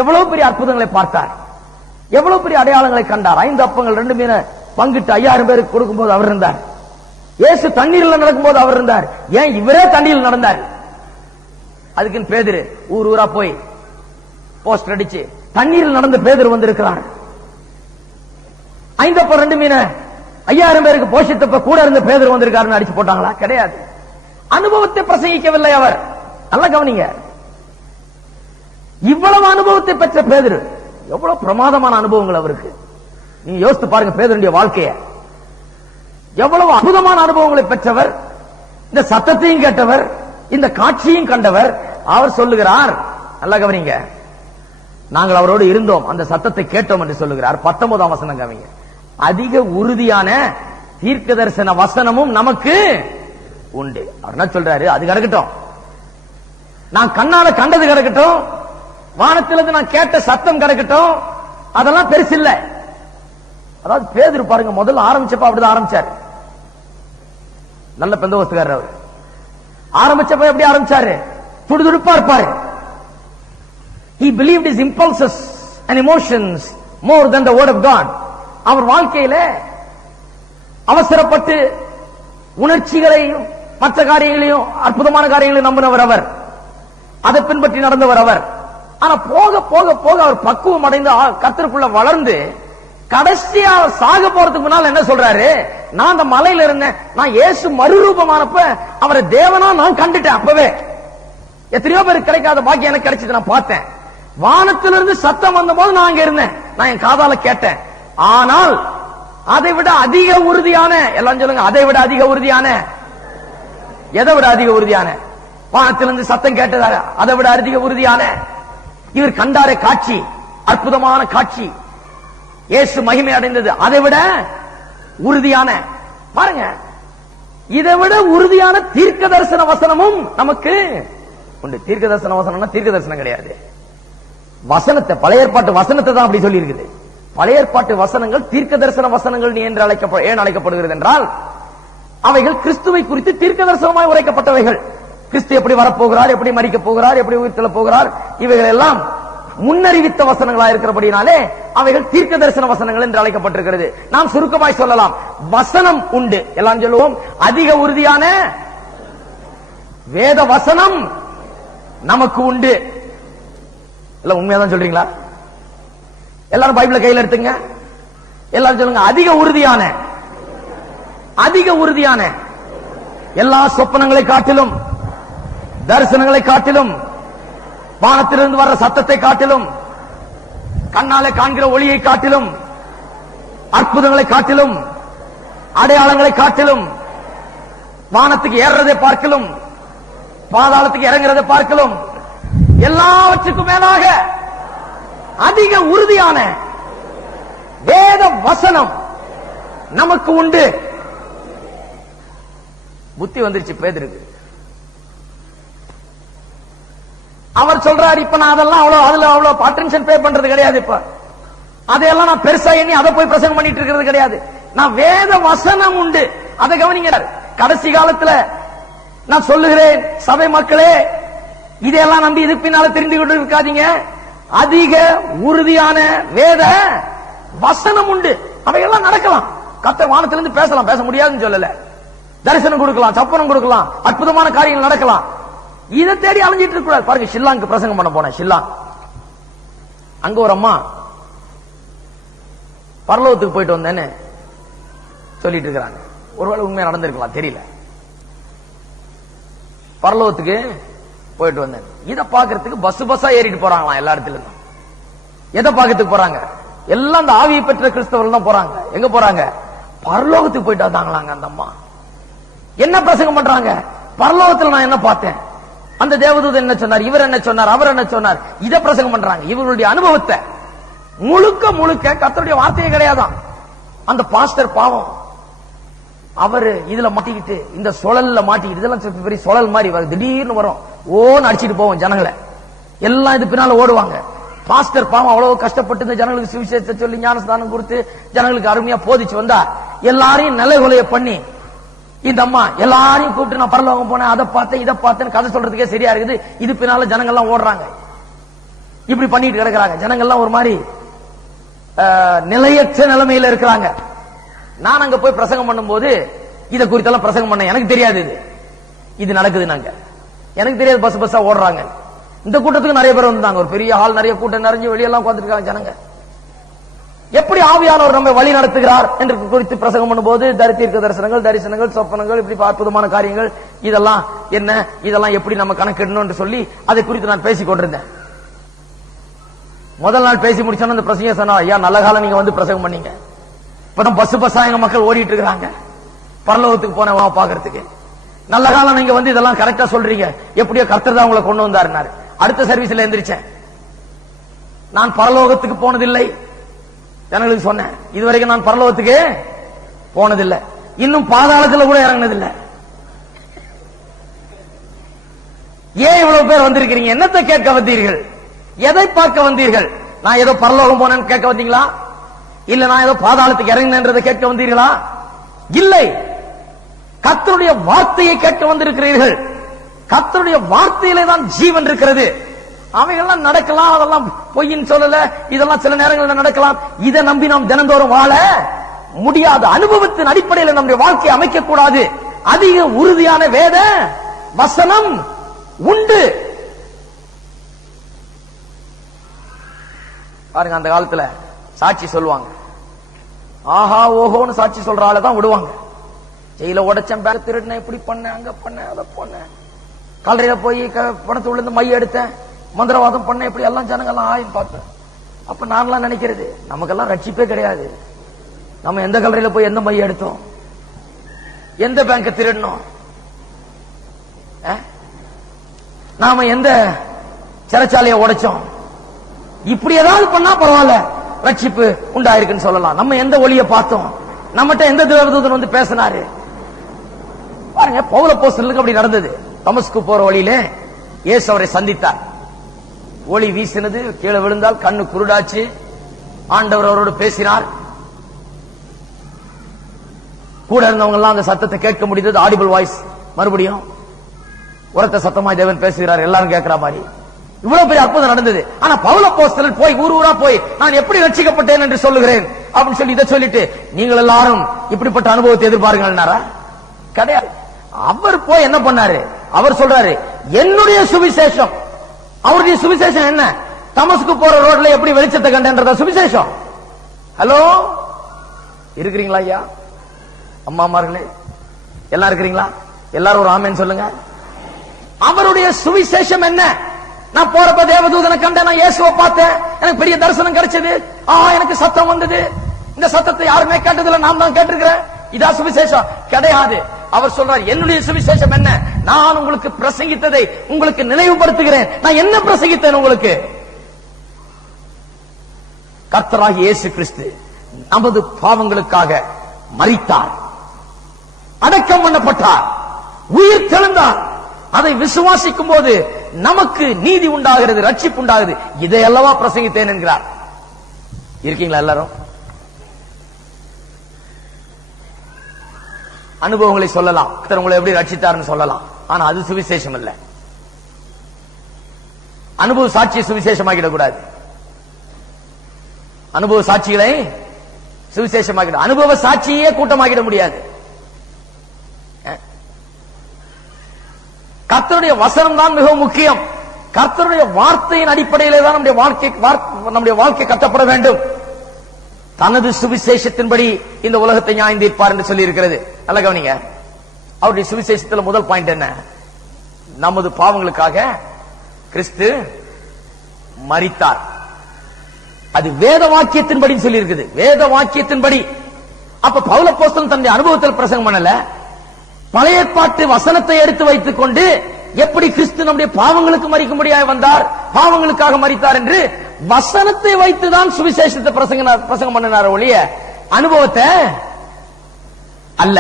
எவ்வளவு பெரிய அற்புதங்களை பார்த்தார், எவ்வளவு பெரிய அடையாளங்களை கண்டார். 5 அப்பங்கள் 2 மீனை பங்கிட்டு 5000 பேருக்கு கொடுக்கும் போது அவர் இருந்தார். இயேசு தண்ணீர்ல நடக்கும் போது அவர் இருந்தார். ஏன் இவரே தண்ணீரில் நடந்தார்? அதுக்குன்னு பேதுரு ஊர் ஊரா போய் போஸ்டர் அடிச்சு தண்ணீரில் நடந்த பேதுரு வந்திருக்கிறார். 5 அப்பம் 2 மீனை 5000 பேருக்கு போஷித்தப்ப கூட இருந்த பேதுரு வந்திருக்காருன்னு அடிச்சு போட்டாங்களா? கிடையாது. அனுபவத்தை பிரசங்கிக்கவில்லை அவர். நல்லா கவனிங்க, இவ்வளவு அனுபவத்தை பெற்ற பேதுரு, எவ்வளவு பிரமாதமான அனுபவங்கள் அவருக்கு. நீங்க யோசித்து பாருங்க பேதுருடைய வாழ்க்கைய. எவ்வளவு அற்புதமான அனுபவங்களை பெற்றவர், இந்த சத்தத்தையும் கேட்டவர், இந்த காட்சியும் கண்டவர். அவர் சொல்லுகிறார், நல்லா கவனிங்க, நாங்கள் அவரோடு இருந்தோம், அந்த சத்தத்தை கேட்டோம் என்று சொல்லுகிறார். 19ஆம் வசனம் கவனிங்க. அதிக உறுதியான தீர்க்க தரிசன வசனமும் நமக்கு உண்டு. அவர் என்ன சொல்றாரு? அது கிடக்கட்டும், நான் கண்ணால கண்டது கிடக்கட்டும், வானத்திலிருந்து நான் கேட்ட சத்தம் கிடக்கட்டும், அதெல்லாம் பெருசு இல்ல. அதாவது பேதுரு பாருங்க, முதல்ல ஆரம்பிச்சப்ப அப்படிதான் ஆரம்பிச்சாரு. நல்ல பெந்தகோஸ்துக்காரர் அவர். ஆரம்பிச்சப்ப எப்படி ஆரம்பிச்சாரு? துடுதுடுப்பா இருப்பாரு. He believed his impulses and emotions more than the word of God. அவர் வாழ்க்கையில அவசரப்பட்டு உணர்ச்சிகளையும் மற்ற காரியங்களையும் அற்புதமான காரியங்களையும் நம்பினவர் அவர். அதை பின்பற்றி நடந்தவர் அவர். ஆனா போக போக போக அவர் பக்குவம் அடைந்து கர்த்தருக்குள்ள வளர்ந்து கடைசியா சாக போறதுக்கு முன்னால் என்ன சொல்றாரு? நான் அந்த மலையில இருந்தேன், நான் இயேசு மறுரூபமானப்ப அவரை தேவனா நான் கண்டுட்டேன். அப்பவே எத்தனையோ பேர் கிடைக்காத பாக்கியம் எனக்கு கிடைச்சது. நான் பார்த்தேன், வானத்திலிருந்து சத்தம் வந்த போது நான் அங்க இருந்தேன், நான் என் காதால கேட்டேன். ஆனால் அதை விட அதிக உறுதியான, எல்லாம் சொல்லுங்க, அதை விட அதிக உறுதியான, எதை விட அதிக உறுதியான? வானத்திலிருந்து சத்தம் கேட்டதாக அதை விட அதிக உறுதியான இவர் கண்டாரே காட்சி, அற்புதமான காட்சி, இயேசு மகிமை அடைந்தது, அதை விட உறுதியான. பாருங்க, இதை விட உறுதியான தீர்க்க தரிசன வசனமும் நமக்கு உண்டு. தீர்க்க தரிசன வசனம்னா தீர்க்க தரிசனம் கிடையாது, வசனத்தை, பழைய ஏற்பாட்டு வசனத்தை தான் அப்படி சொல்லி இருக்குது. பழைய ஏற்பாட்டு வசனங்கள் தீர்க்க தரிசன வசனங்கள் என்று ஏன் அழைக்கப்படுகிறது என்றால், அவைகள் கிறிஸ்துவை குறித்து தீர்க்க தரிசனமாய் உரைக்கப்பட்டவைகள். கிறிஸ்து எப்படி வரப்போகிறார், எப்படி மரிக்க போகிறார், எப்படி உயிர்த்தெழ போகிறார், இவைகள் எல்லாம் முன்னறிவித்த வசனங்களா இருக்கிறபடினாலே அவைகள் தீர்க்க தரிசன வசனங்கள் என்று அழைக்கப்பட்டிருக்கிறது. நாம் சுருக்கமாய் சொல்லலாம், வசனம் உண்டு. எல்லாம் சொல்லுவோம், அதிக உறுதியான வேத வசனம் நமக்கு உண்டு. எல்லாம் உண்மையாதான் சொல்றீங்களா? எல்லாரும் பைபிளை கையில் எடுத்துங்க. எல்லாரும் சொல்லுங்க, அதிக உறுதியான, அதிக உறுதியான, எல்லா சொப்பனங்களை காட்டிலும், தரிசனங்களை காட்டிலும், வானத்திலிருந்து வர்ற சத்தத்தை காட்டிலும், கண்ணாலே காண்கிற ஒளியை காட்டிலும், அற்புதங்களை காட்டிலும், அடையாளங்களை காட்டிலும், வானத்துக்கு ஏறுறதை பார்க்கலும், பாதாளத்துக்கு இறங்குறதை பார்க்கலும், எல்லாவற்றுக்கும் மேலாக அதிக உறுதியான வேத வசனம் நமக்கு உண்டு. புத்தி வந்துருச்சு பேதுருக்கு. அவர் சொல்றாரு, இப்ப நான் அதெல்லாம் அவ்வளவு அட்டென்ஷன் பே பண்றது கிடையாது. இப்ப அதையெல்லாம் நான் பெருசா எண்ணி அதை போய் பிரசங்கம் பண்ணிட்டு இருக்கிறது கிடையாது. நான் வேத வசனம் உண்டு, அதை கவனிங்க. கடைசி காலத்துல நான் சொல்லுகிறேன், சபை மக்களே, இதையெல்லாம் நம்பி இது பின்னால தெரிந்து கொண்டு இருக்காதீங்க. அதிக உறுதியான வேத வசனம் உண்டு. அவையெல்லாம் நடக்கலாம். கர்த்தர் வானத்திலிருந்து பேசலாம், பேச முடியாதுன்னு சொல்லல. தரிசனம் கொடுக்கலாம், சப்பனம் கொடுக்கலாம், அற்புதமான காரியங்கள் நடக்கலாம். இதை தேடி அலைஞ்சிட்டு இருக்க கூடாது. பாருங்க, ஷில்லாங்கு பிரசங்கம் பண்ண போனேன். ஷில்லாங், அங்க ஒரு அம்மா பரலோகத்துக்கு போயிட்டு வந்தேன்னு சொல்லிட்டு இருக்கிறாங்க. ஒருவேளை உண்மையா நடந்திருக்கலாம், தெரியல. பரலோகத்துக்கு போயிட்டு வந்தேன். இதை பாக்குறதுக்கு பஸ்ஸா ஏறிட்டு போறாங்களாம் எல்லா இடத்துல இருந்தும். எதை பாக்கிறதுக்கு போறாங்க? எல்லாம் அந்த ஆவியை பெற்ற கிறிஸ்தவர்கள் தான் போறாங்க. எங்க போறாங்க? பரலோகத்துக்கு போயிட்டு வந்தாங்களாங்க. அந்த அம்மா என்ன பிரசங்கம் பண்றாங்க? பரலோகத்தில் நான் என்ன பார்த்தேன், அந்த தேவதூதன் என்ன சொன்னார், இவர் என்ன சொன்னார், அவர் என்ன சொன்னார், இதை பிரசங்கம் பண்றாங்க. இவர்களுடைய அனுபவத்தை முழுக்க முழுக்க கர்த்தருடைய வார்த்தையே கிடையாதான். அந்த பாஸ்டர் பாவம், அவரு இதுல மாட்டிக்கிட்டு, இந்த சுழல்ல மாட்டிக்கிட்டு, இதெல்லாம் பெரிய சுழல் மாதிரி வரும், திடீர்னு வரும், ஓன்னு அடிச்சிட்டு போவோம் ஜனங்களை எல்லாம், இது பின்னால ஓடுவாங்க. பாஸ்டர் பாவம் அவ்வளவு கஷ்டப்பட்டு இந்த ஜனங்களுக்கு சுவிசேஷத்தை சொல்லி ஞானஸ்தானம் கொடுத்து ஜனங்களுக்கு அருமையா போதிச்சு வந்தா, எல்லாரையும் நிலைகுலைய பண்ணி இந்த அம்மா எல்லாரையும் கூப்பிட்டு நான் பரலோகம் போனேன், அதை பார்த்தேன், இதை பார்த்தேன், கதை சொல்றதுக்கே சரியா இருக்குது. இது பின்னால ஜனங்கள்லாம் ஓடுறாங்க, இப்படி பண்ணிட்டு கிடக்குறாங்க. ஜனங்கள்லாம் ஒரு மாதிரி நிலையற்ற நிலைமையில இருக்கிறாங்க. நான் அங்க போய் பிரசங்கம் பண்ணும்போது இதை குறித்தெல்லாம் பிரசங்கம் பண்ண எனக்கு தெரியாது. இது நடக்குது, நாங்க எனக்கு தெரியாது. பஸ்ஸா ஓடுறாங்க. இந்த கூட்டத்துக்கு நிறைய பேர் வந்தாங்க. ஒரு பெரிய ஹால், நிறைய கூட்டம் நிறைஞ்சு வெளியெல்லாம் உட்கார்ந்துருக்காங்க ஜனங்க. எப்படி ஆவியானவர் நம்ம வழி நடத்துகிறார் என்று குறித்து பிரசங்கம் பண்ணும்போது தீர்க்க தரிசனங்கள், தரிசனங்கள், சொப்பனங்கள், இப்படி அற்புதமான காரியங்கள், இதெல்லாம் என்ன, இதெல்லாம் எப்படி நம்ம கணக்கிடணும் என்று சொல்லி அதை குறித்து நான் பேசிக் கொண்டிருந்தேன். முதல் நாள் பேசி முடிச்சோன்னு அந்த பிரசங்க சொன்னா, ஐயா நல்ல காலம் நீங்க வந்து பிரசங்கம் பண்ணீங்க. இப்பதான் பஸ்ஸா எங்க மக்கள் ஓடிட்டு இருக்கிறாங்க பரலோகத்துக்கு போன பாக்குறதுக்கு. நல்ல காலம் நீங்க வந்து இதெல்லாம் கரெக்டா சொல்றீங்க, எப்படியோ கர்த்தர் தான் உங்களை கொண்டு வந்தாருன்னாரு. அடுத்த சர்வீஸ்ல எந்திரிச்சேன். நான் பரலோகத்துக்கு போனதில்லை ஜனங்களுக்கு சொன்னேன். இதுவரைக்கும் நான் பரலோகத்துக்கு போனதில்லை, இன்னும் பாதாளத்துல கூட இறங்கினதில்லை. ஏன் இவ்வளவு பேர் வந்திருக்கிறீங்க? என்னத்தை கேட்க வந்தீர்கள்? எதை பார்க்க வந்தீர்கள்? நான் ஏதோ பரலோகம் போனேன்னு கேட்க வந்தீங்களா? இல்ல நான் ஏதோ பாதாளத்துக்கு இறங்கினேன்றதை கேட்க வந்தீர்களா? இல்லை, கர்த்தருடைய வார்த்தையை கேட்க வந்திருக்கிறீர்கள். கர்த்தருடைய வார்த்தையிலே தான் ஜீவன் இருக்கிறது. அவைகள்லாம் நடக்கலாம், அதெல்லாம் பொய்ன்னு சொல்லல, இதெல்லாம் சில நேரங்களில் நடக்கலாம். இதை நம்பி நாம் தினந்தோறும் வாழ முடியாது. அனுபவத்தின் அடிப்படையில் நம்முடைய வாழ்க்கையை அமைக்க கூடாது. அதிக உறுதியான வேத வசனம் உண்டு. பாருங்க, அந்த காலத்துல சாட்சி சொல்லுவாங்க, ஆஹா ஓஹோன்னு சாட்சி சொல்ற ஆளை தான் விடுவாங்க. ஜெயில உடைச்சேன், பேர திருடினேன், இப்படி பண்ணேன், அங்க பண்ணேன், அதை பண்ணேன், கல்லறையில போய் பணத்தை உள்ள மைய எடுத்தேன், மந்திரவாதம் பண்ண, இப்படி எல்லாம் ஜனங்கள்லாம் ஆயும் பார்த்தேன். அப்ப நான்லாம் நினைக்கிறது, நமக்கெல்லாம் ரட்சிப்பே கிடையாது. நம்ம எந்த கல்லறையில போய் எந்த மைய எடுத்தோம், எந்த பேங்க திருடணும், நாம எந்த சிறைச்சாலையை உடைச்சோம், இப்படி ஏதாவது பண்ணா பரவாயில்ல, ரட்சிப்பு உண்டாயிருக்குன்னு சொல்லலாம். நம்ம எந்த ஒளியை பார்த்தோம், நம்மகிட்ட எந்த தேவதூதன் வந்து பேசினாரு? பாருங்க, பவுல் அப்போஸ்தலனுக்கு அப்படி நடந்தது. தமஸ்கு போற வழியிலே இயேசு அவரை சந்தித்தார். ஒளி வீசினது, கீழே விழுந்தால் கண்ணு குருடாச்சு. ஆண்டவர் அவரோடு பேசினார். கூட இருந்தவங்க எல்லாம் அந்த சத்தத்தை கேட்க முடிந்தது. ஆடிபிள் வாய்ஸ், மறுபடியும் உரத்த சத்தமாய் தேவன் பேசுகிறார், எல்லாரும் கேட்கிற மாதிரி. இவ்வளவு பெரிய அற்புதம் நடந்தது. ஆனா பவுல் அப்போஸ்தலன் போய் ஊர் ஊரா போய் நான் எப்படி ரட்சிக்கப்பட்டேன் என்று சொல்லுகிறேன் அப்படின்னு சொல்லி இதை சொல்லிட்டு நீங்கள் எல்லாரும் இப்படிப்பட்ட அனுபவத்தை எதிர்பாருங்கள்னாரா? கிடையாது. அவர் போய் என்ன பண்ணாரு? அவர் சொல்றாரு, என்னுடைய சுவிசேஷம். அவருடைய சுவிசேஷம் என்ன? தமஸ்கு போற ரோட்ல எப்படி வெளிச்சத்தை கண்டேன்றத சுவிசேஷம். ஹலோ, இருக்கிறீங்களா ஐயா? அம்மாமார்களே எல்லாம் இருக்கிறீங்களா? எல்லாரும் ஒரு ஆமேன்னு சொல்லுங்க. அவருடைய சுவிசேஷம் என்ன? நான் போறப்ப தேவதூதனை கண்டேன், நான் இயேசுவை பார்த்தேன், எனக்கு பெரிய தரிசனம் கிடைச்சது, எனக்கு சத்தம் வந்தது, இந்த சத்தத்தை யாருமே கேட்டதில்லை, நான் தான் கேட்டிருக்கிறேன். இதா சுவிசேஷம்? கிடையாது. அவர் சொல்றார், என்னுடைய சுவிசேஷம் என்ன? நான் உங்களுக்கு பிரசங்கித்ததை உங்களுக்கு நினைவுபடுத்துகிறேன். நான் என்ன பிரசங்கித்தேன் உங்களுக்கு? கர்த்தராகிய இயேசு கிறிஸ்து நமது பாவங்களுக்காக மரித்தார், அடக்கம் பண்ணப்பட்டார், உயிர் தெழுந்தார். அதை விசுவாசிக்கும் போது நமக்கு நீதி உண்டாகிறது, ரட்சிப்பு உண்டாகுது. இதை அல்லவா பிரசங்கித்தேன் என்கிறார். இருக்கீங்களா எல்லாரும்? அனுபவங்களை சொல்லலாம், உங்களை எப்படி ரட்சித்தார்னு சொல்லலாம். ஆனா அது சுவிசேஷம் இல்ல. அனுபவ சாட்சியை சுவிசேஷமாக்கிட கூடாது. அனுபவ சாட்சிகளை சுவிசேஷமாக்கிட, அனுபவ சாட்சியே கூட்டமாக்கிட முடியாது. கர்த்தருடைய வசனம் தான் மிகவும் முக்கியம். கர்த்தருடைய வார்த்தையின் அடிப்படையிலே தான் நம்முடைய வாழ்க்கை கட்டப்பட வேண்டும். தனது சுவிசேஷத்தின்படி இந்த உலகத்தை நியாயம் தீர்ப்பார் என்று சொல்லி இருக்கிறது. நல்ல கவனிங்க, அவருடைய சுவிசேஷத்தில் முதல் பாயிண்ட் என்ன? நமது பாவங்களுக்காக கிறிஸ்து மரித்தார். அது வேத வாக்கியத்தின்படி சொல்லி இருக்குது. வேத வாக்கியத்தின்படி. அப்ப பவுல் அப்போஸ்தலன் தன்னுடைய அனுபவத்தில் பிரசங்கம் பண்ணல, பழைய ஏற்பாட்டு வசனத்தை எடுத்து வைத்துக் கொண்டு எப்படி கிறிஸ்து நம்முடைய பாவங்களுக்கு மரிக்கும்படியாக வந்தார், பாவங்களுக்காக மரித்தார் என்று வசனத்தை வைத்துதான் சுவிசேஷத்தை பிரசங்கம் பண்ணினார் ஒழிய அனுபவத்தை அல்ல.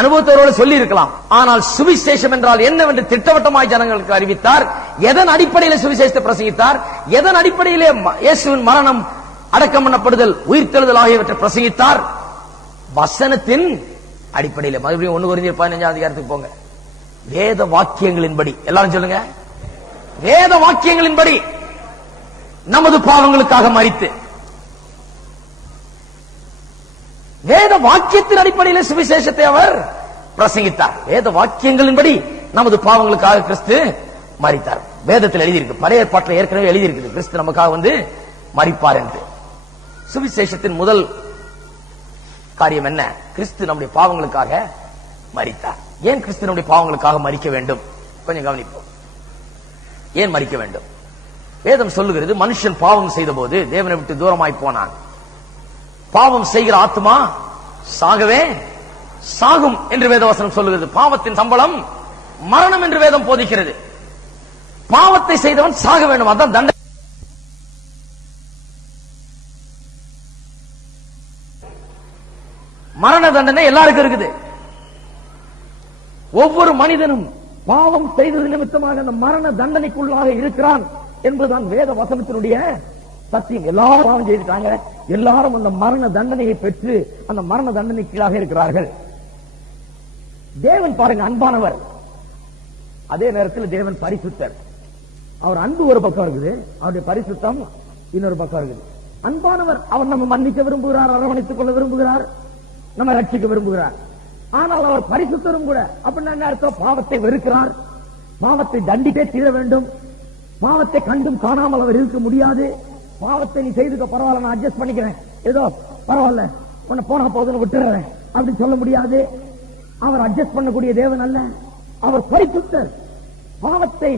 அனுபவத்தோடு சொல்லி இருக்கலாம், ஆனால் சுவிசேஷம் என்றால் என்னவென்று திட்டவட்டமாய் ஜனங்களுக்கு அறிவித்தார். எதன் அடிப்படையில் சுவிசேஷத்தை பிரசங்கித்தார்? எதன் அடிப்படையிலே இயேசுவின் மரணம், அடக்கம் பண்ணப்படுதல், உயிர்த்தெழுதல் ஆகியவற்றை பிரசங்கித்தார்? வசனத்தின் அடிப்படையில். மறுபடியும் 1 கொரிந்தியர் 15 அதிகாரத்துக்கு போங்க. வேத வாக்கியங்களின்படி, எல்லாரும் சொல்லுங்க, வேத வாக்கியங்களின்படி நமது பாவங்களுக்காக மரித்து, வேத வாக்கியத்தின் அடிப்படையில் சுவிசேஷத்தை அவர் பிரசங்கித்தார். வேத வாக்கியங்களின்படி நமது பாவங்களுக்காக கிறிஸ்து மரித்தார். வேதத்தில் எழுதியிருக்கு, பழைய ஏற்பாட்டில் ஏற்கனவே எழுதியிருக்குது, கிறிஸ்து நமக்காக வந்து மரிப்பார் என்று. சுவிசேஷத்தின் முதல் காரியம் என்ன? கிறிஸ்து நம்முடைய பாவங்களுக்காக மரித்தார். ஏன் கிறிஸ்து நம்முடைய பாவங்களுக்காக மரிக்க வேண்டும்? கொஞ்சம் கவனிப்போம். ஏன் மரிக்க வேண்டும்? வேதம் சொல்லுகிறது, மனுஷன் பாவம் செய்த போது தேவனை விட்டு தூரமாய் போனான். பாவம் செய்கிற ஆத்மா சாகவே சாகும் என்று வேதவசனம் சொல்லுகிறது. பாவத்தின் சம்பளம் மரணம் என்று வேதம் போதிக்கிறது. பாவத்தை செய்தவன் சாக வேண்டும், அதான் தண்டனை. மரண தண்டனை எல்லாருக்கும் இருக்குது. ஒவ்வொரு மனிதனும் பாவம் செய்தது நிமித்தமாக அந்த மரண தண்டனைக்குள்ளாக இருக்கிறான் என்பதுதான் வேத வசனத்தினுடைய சத்தியம். எல்லாரும் பாவம் செய்துட்டாங்க, எல்லாரும் அந்த மரண தண்டனையை பெற்று அந்த மரண தண்டனைக்குள்ளாக இருக்கிறார்கள். தேவன் பாருங்க அன்பானவர், அதே நேரத்தில் தேவன் பரிசுத்தர். அவர் அன்பு ஒரு பக்கம் இருக்குது, அவருடைய பரிசுத்தம் இன்னொரு பக்கம் இருக்குது. அன்பானவர், அவர் நம்ம மன்னிக்க விரும்புகிறார், அரவணைத்துக் கொள்ள விரும்புகிறார், நம்ம ரட்சிக்க விரும்புகிறார். ஆனால் அவர் பரிசுத்தரும் கூட. அப்படின்னா அர்த்தம், பாவத்தை வெறுக்கிறார், பாவத்தை தண்டித்தே தீர வேண்டும், பாவத்தை கண்டும் காணாமல் அவர் இருக்க முடியாது. பாவத்தை நீ செய்துக்க, பரவாயில்ல நான் அட்ஜஸ்ட் பண்ணிக்கிறேன், ஏதோ பரவாயில்ல உன்னை போனா போதுன்னு விட்டுறேன் அப்படின்னு சொல்ல முடியாது. அவர் அட்ஜஸ்ட் பண்ணக்கூடிய தேவன் அல்ல, அவர் பரிசுத்தர். பாவத்தை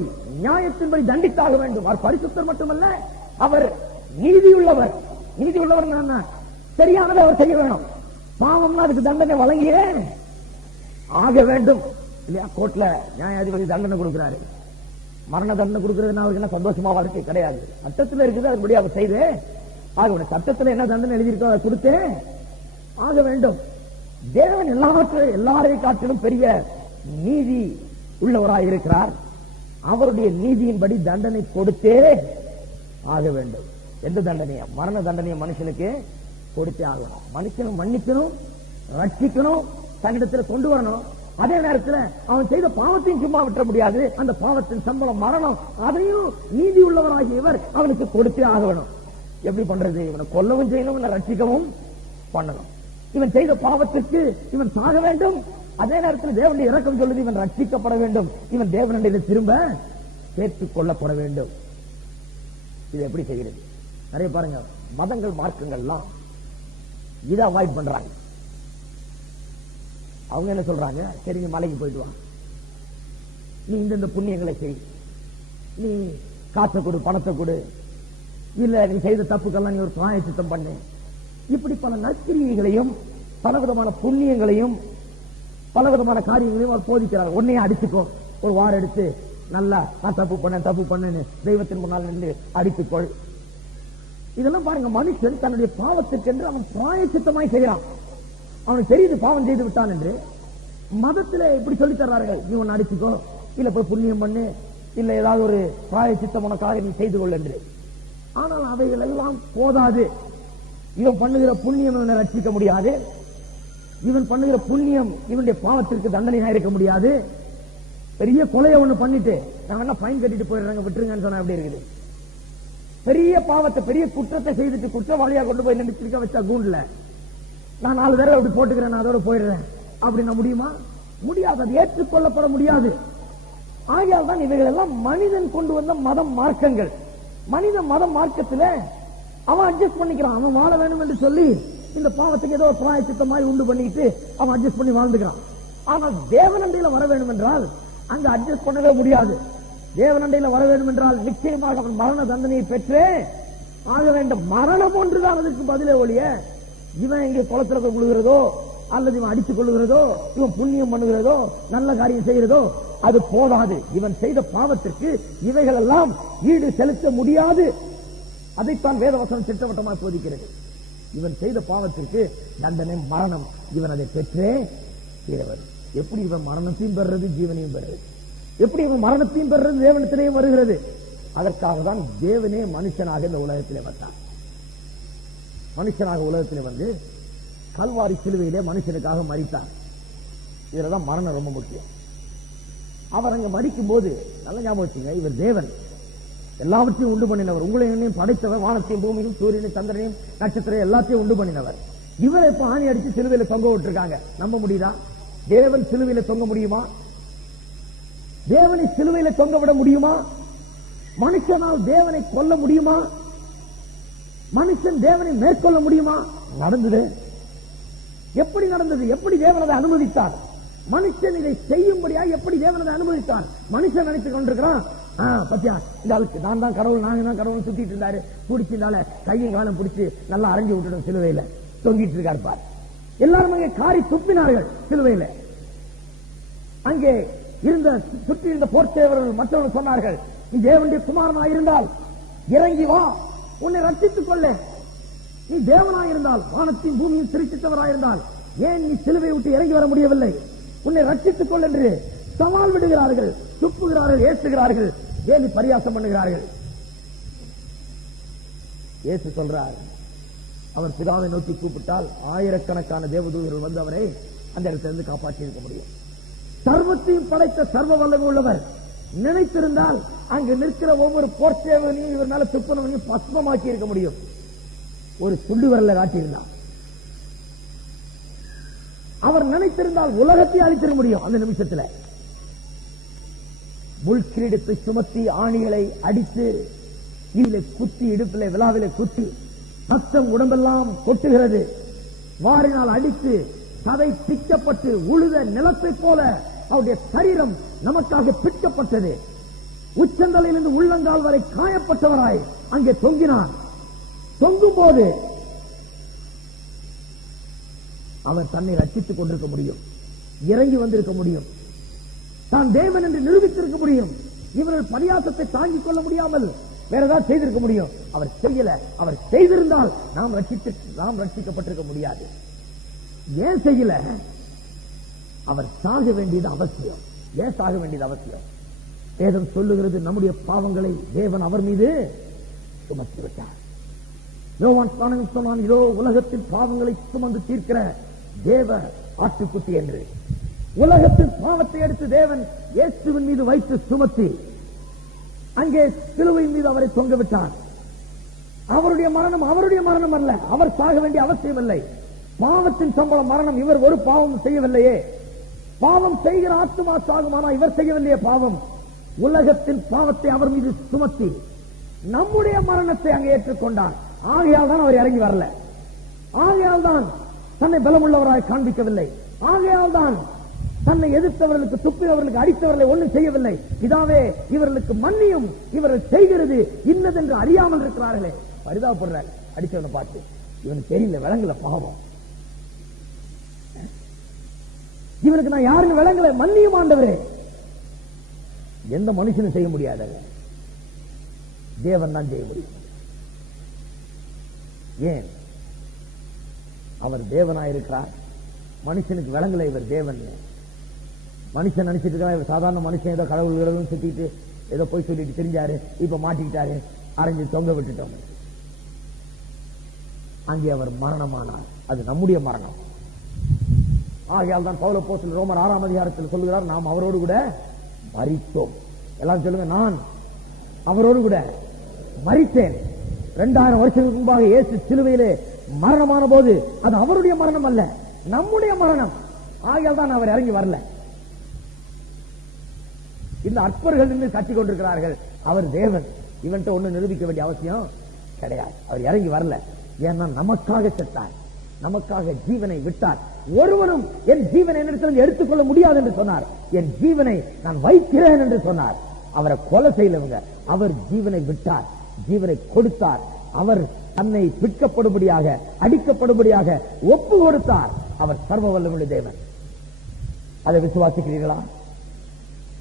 நியாயத்தின்படி தண்டித்தாக வேண்டும். அவர் பரிசுத்தர் மட்டுமல்ல, அவர் நீதியுள்ளவர். நீதியுள்ளவர் சரியானதை அவர் செய்ய வேணும். பாவம்னா அதுக்கு தண்டனை வழங்கியே ஆக வேண்டும் இல்லையா? கோர்ட்ல நியாயாதிபதி தண்டனை கொடுக்கிறாரு, மரண தண்டனை கொடுக்கிறது அவருக்கு என்ன சந்தோஷமா வாழ்க்கை கிடையாது. சட்டத்தில் இருக்குது, அதுபடி அவர் செய்து ஆக சட்டத்தில் என்ன தண்டனை எழுதியிருக்கோ அதை கொடுத்து ஆக வேண்டும். தேவன் எல்லாரையும் காட்டிலும் பெரிய நீதி உள்ளவராக இருக்கிறார். அவருடைய நீதியின்படி தண்டனை கொடுத்தே ஆக வேண்டும். எந்த தண்டனையா? மரண தண்டனையை மனுஷனுக்கு கொடுத்தே ஆகணும். மனுஷனும் மன்னிக்கணும், ரட்சிக்கணும், தன்னிடத்தில் கொண்டு வரணும். அதே நேரத்தில் அவன் செய்த பாவத்தையும் சும்மா விட்ட முடியாது. அந்த பாவத்தின் சம்பளம் மரணம், அதையும் நீதி உள்ளவராகிய இவர் அவனுக்கு கொடுத்தே ஆக வேணும். எப்படி பண்றது? இவனை கொல்லவும் செய்யணும், இவனை ரட்சிக்கவும் பண்ணணும். இவன் செய்த பாவத்திற்கு இவன் சாக வேண்டும். அதே நேரத்தில் தேவனுடைய இரக்கம் சொல்லுது, இவன் ரட்சிக்கப்பட வேண்டும், இவன் தேவனுடைய திரும்ப சேர்த்துக் கொள்ளப்பட வேண்டும். இது எப்படி செய்கிறது? நிறைய பாருங்க, மதங்கள் மார்க்கங்கள்லாம் இதை அவாய்ட் பண்றாங்க. அவங்க என்ன சொல்றாங்க? சரி நீ மலைக்கு போயிட்டு வா, நீ இந்த புண்ணியங்களை செய், நீ காசை கொடு, பணத்தை கொடு, இல்ல நீ செய்த தப்புக்கெல்லாம் நீ ஒரு பிராயச்சித்தம் பண்ணு. இப்படி பல நற்கிரியைகளையும் பலவிதமான புண்ணியங்களையும் பலவிதமான காரியங்களையும் அவர் போதிக்கிறார். உன்னையே அடிச்சுக்கோ, ஒரு வாரம் எடுத்து நல்லா நான் தப்பு பண்ணேன்னு தெய்வத்தின் முன்னால் நின்று அடித்துக்கொள். இதெல்லாம் பாருங்க, மனுஷன் தன்னுடைய பாவத்திற்கென்று அவன் பிராயச்சித்தமாய் செய்யறான். அவனுக்கு தெரியுது பாவம் செய்து விட்டான் என்று. மதத்தில் இப்படி சொல்லி தர்றார்கள், நீ ஒன்னு அடிச்சுக்கோ, இல்ல போய் புண்ணியம் பண்ணு, இல்ல ஏதாவது ஒரு பிராயச்சித்தமான காரியம் நீ செய்து கொள் என்று. ஆனால் அவைகள் எல்லாம் போதாது. இவன் பண்ணுகிற புண்ணியம் இவனை ரட்சிக்க முடியாது. இவன் பண்ணுகிற புண்ணியம் இவனுடைய பாவத்திற்கு தண்டனையா இருக்க முடியாது. பெரிய கொலையை ஒண்ணு பண்ணிட்டு நான் என்ன ஃபைன் கட்டிட்டு போயிடுறாங்க, விட்டுருங்கன்னு சொன்னா எப்படி இருக்குது? பெரிய பாவத்தை, பெரிய குற்றத்தை செய்துட்டு குற்றவாளியா கொண்டு போய் நினைச்சிருக்க வச்சா கூண்டுல நான் 4 தடவை அப்படி போட்டுக்கிறேன், நான் அதோட போயிடுறேன் அப்படின்னா முடியுமா? முடியாது. அது ஏற்றுக்கொள்ளப்பட முடியாது. ஆகையால் தான் இவைகள் எல்லாம் மனிதன் கொண்டு வந்த மதம் மார்க்கங்கள். மனித மதம் மார்க்கத்துல அவன் அட்ஜஸ்ட் பண்ணிக்கிறான். அவன் வாழ வேணும் என்று சொல்லி இந்த பாவத்துக்கு ஏதோ பிராயச்சித்தமாய் உண்டு பண்ணிட்டு அவன் அட்ஜஸ்ட் பண்ணி வாழ்ந்துக்கிறான். ஆனால் தேவனண்டையில வர வேண்டும் என்றால் அங்க அட்ஜஸ்ட் பண்ணவே முடியாது. தேவனண்டையில வர வேண்டும் என்றால் நிச்சயமாக அவன் மரண தண்டனையை பெற்றே ஆக வேண்டும். மரணம் ஒன்றுதான் அதற்கு பதிலே ஒழிய இவன் இங்கே குளத்துல கொள்கிறதோ அல்லது இவன் அடித்துக் கொள்கிறதோ, இவன் புண்ணியம் பண்ணுகிறதோ, நல்ல காரியம் செய்கிறதோ அது போதாது. இவன் செய்த பாவத்திற்கு இவைகள் எல்லாம் ஈடு செலுத்த முடியாது. அதைத்தான் வேதவசனம் திட்டவட்டமாக போதிக்கிறது. இவன் செய்த பாவத்திற்கு தண்டனை மரணம், இவன் அதை பெற்றே தீரவர். எப்படி இவன் மரணத்தையும் பெறுறது, ஜீவனையும் பெறுறது? எப்படி இவன் மரணத்தையும் பெறுறது, தேவனத்திலேயும் வருகிறது? அதற்காக தான் தேவனே மனுஷனாக இந்த உலகத்திலே வந்தார். மனுஷனாக உலகத்திலே வந்து கல்வாரி சிலுவையிலே மனுஷனுக்காக மரித்தார். இதுலதான் மரணம் ரொம்ப முக்கியம். அவர் அங்க மரிக்கும் போது நல்ல ஞாபகம் வச்சுங்க, இவர் தேவன், எல்லாவற்றையும் உண்டு பண்ணினவர், உங்களை என்னையும் படைத்தவர், வானத்தையும் பூமியும் சூரியனையும் சந்திரனையும் நட்சத்திரம் எல்லாத்தையும் உண்டு பண்ணினவர். இவரை இப்ப ஆணி அடிச்சு சிலுவையில தொங்க விட்டுருக்காங்க. நம்ப முடியுதா? தேவன் சிலுவையில தொங்க முடியுமா? தேவனை சிலுவையில தொங்க விட முடியுமா? மனுஷனால் தேவனை கொல்ல முடியுமா? மனுஷன் தேவனை மேற்கொள்ள முடியுமா? நடந்தது. எப்படி நடந்தது? எப்படி தேவன் அதை அனுமதித்தார்? மனுஷன் இதை செய்யும்படியா எப்படி தேவன் அதை அனுமதித்தார்? மனுஷன் நினைத்துக் கொண்டிருக்கிறான், பத்தியா இந்த ஆளுக்கு நான் தான் கடவுள், நாங்க தான் கடவுள் சுத்திட்டு இருந்தாரு, பிடிச்சிருந்தால கையும் காலம் பிடிச்சு நல்லா அரைஞ்சு விட்டுடும் சிலுவையில தொங்கிட்டு இருக்காரு பார். எல்லாரும் அங்கே காரி துப்பினார்கள் சிலுவையில. அங்கே இருந்த சுற்றி இருந்த போர்த்தேவர்கள் மற்றவர்கள் சொன்னார்கள், நீ தேவனுடைய குமாரனாக இருந்தால் இறங்கி வா, உன்னை ரட்சித்துக் கொள்ள. நீ தேவனாயிருந்தால், வானத்தையும் பூமியும் சிருஷ்டித்தவராயிருந்தால் ஏன் நீ சிலுவை விட்டு இறங்கி வர முடியவில்லை? உன்னை ரட்சித்துக் கொள் என்று சவால் விடுகிறார்கள், துப்புகிறார்கள், ஏசுகிறார்கள், ஏன் பரியாசம் பண்ணுகிறார்கள். இயேசு சொல்றார், அவர் பிதாவை நோக்கி கூப்பிட்டால் ஆயிரக்கணக்கான தேவதூதர்கள் வந்து அவரை அந்த இடத்திலிருந்து காப்பாற்றி இருக்க முடியும். சர்வத்தையும் படைத்த சர்வ வல்லமை உள்ளவர் நினைத்திருந்தால் அங்கு நிற்கிற ஒவ்வொரு போர்ச்சேவனையும் இவர் மேல துப்புனவனையும் பஸ்மமாக்கி இருக்க முடியும். ஒரு சுண்டு வரல காட்டியிருந்தார். அவர் நினைத்திருந்தால் உலகத்தை அழித்திருக்க முடியும். அந்த நிமிஷத்துல முள் கிரீடத்தை சுமத்தி ஆணிகளை அடித்து கீழே குத்தி, இடுப்பிலே விழாவிலே குத்தி, ரத்தம் உடம்பெல்லாம் கொட்டுகிறது. வாரினால் அடித்து சதை பிக்கப்பட்டு உழுத நிலத்தை போல அவருடைய சரீரம் நமக்காக பிக்கப்பட்டது. உச்சந்தலையிலிருந்து உள்ளங்கால் வரை காயப்பட்டவராய் அங்கே தொங்கினார். தொங்கும் போது அவர் தன்னை ரட்சித்துக் கொண்டிருக்க முடியும், இறங்கி வந்திருக்க முடியும், தான் தேவன் என்று நிரூபித்திருக்க முடியும். இவர்கள் பரியாசத்தை தாங்கிக் கொள்ள முடியாமல் வேற ஏதாவது செய்திருக்க முடியும். அவர் செய்யல. அவர் செய்திருந்தால் நாம் ரட்சிக்கப்பட்டிருக்க முடியாது. ஏன் செய்யல? அவர் சாக வேண்டியது அவசியம். ஏன் சாக வேண்டியது அவசியம்? வேதம் சொல்லுகிறது, நம்முடைய பாவங்களை தேவன் அவர் மீது சுமத்தி விட்டார். யோவான் சொன்னான், இதோ உலகத்தின் பாவங்களை சுமந்து தீர்க்கிற தேவ ஆட்டுக்குட்டி என்று. உலகத்தின் பாவத்தை எடுத்து தேவன் இயேசுவின் மீது வைத்து சுமத்தி அங்கே சிலுவையின் மீது அவரை தொங்க விட்டார். அவருடைய மரணம் அவருடைய மரணம் அல்ல. அவர் சாக வேண்டிய அவசியம் இல்லை. பாவத்தின் சம்பளம் மரணம். இவர் ஒரு பாவம் செய்யவில்லையே. பாவம் செய்கிற ஆத்துமா சாகுமானா இவர் செய்யவில்லையே பாவம். உலகத்தின் பாவத்தை அவர் மீது சுமத்தி நம்முடைய மரணத்தை அங்கே ஏற்றுக்கொண்டார். ஆகையால் தான் அவர் இறங்கி வரல. ஆகையால் தான் தன்னை பலமுள்ளவராய் காண்பிக்கவில்லை. ஆகையால் தான் தன்னை எதிர்த்தவர்களுக்கு, துப்பினவர்களுக்கு, அடித்தவர்களை ஒன்றும் செய்யவில்லை. இதாவே இவர்களுக்கு மன்னியும், இவர்கள் செய்கிறது இன்னதென்று அறியாமல் இருக்கிறார்களே. பரிதாபப்படுறாங்க அடித்தவனை பார்த்து. இவனுக்கு தெரியல, விளங்கல பாவம். இவனுக்கு நான் யாருன்னு விளங்கல, மன்னியும் ஆண்டவரே. எந்த மனுஷனும் செய்ய முடியாத, தேவன் தான் செய்ய முடியும். ஏன்? அவர் தேவனாயிருக்கிறார். மனுஷனுக்கு விளங்கல இவர் தேவன். மனுஷன் நினைச்சிட்டு இருக்கா இவர் சாதாரண மனுஷன், ஏதோ கடவுள்களும் சுத்திட்டு ஏதோ போய் சொல்லிட்டு தெரிஞ்சாரு, இப்ப மாட்டிக்கிட்டாரு, அரைஞ்சு தொங்க விட்டுட்டோம். அங்கே அவர் மரணமானார். அது நம்முடைய மரணம். ஆகையால் தான் பவுல் அப்போஸ்தலன் ரோமர் 6ஆம் அதிகாரத்தில் சொல்லுகிறார், நாம் அவரோடு கூட மரித்தோம். எல்லாம் சொல்லுங்க, நான் அவரோடு கூட மரித்தேன். 2000 வருஷத்துக்கு முன்பாக இயேசு சிலுவையிலே மரணமான போது அது அவருடைய மரணம் அல்ல, நம்முடைய மரணம். ஆகையால் தான் அவர் இறங்கி வரல. இந்த அற்பர்கள் நின்று கட்டிக் கொண்டிருக்கிறார்கள். அவர் தேவன், இவன்ட்ட ஒண்ணு நிரூபிக்க வேண்டிய அவசியம் கிடையாது. அவர் இறங்கி வரல. ஏன்னா நமக்காக செத்தார், நமக்காக ஜீவனை விட்டார். ஒருவனும் என் ஜீவனை என்னிடத்தில் எடுத்துக்கொள்ள முடியாது என்று சொன்னார். என் ஜீவனை நான் வைக்கிறேன் என்று சொன்னார். அவரை கொலை செய்யலவங்க. அவர் ஜீவனை விட்டார், ஜீவனை கொடுத்தார். அவர் தன்னை பிற்கப்படும்படியாக, அடிக்கப்படும்படியாக ஒப்பு கொடுத்தார். அவர் சர்வ வல்லமையுள்ள தேவன். அதை விசுவாசிக்கிறீர்களா?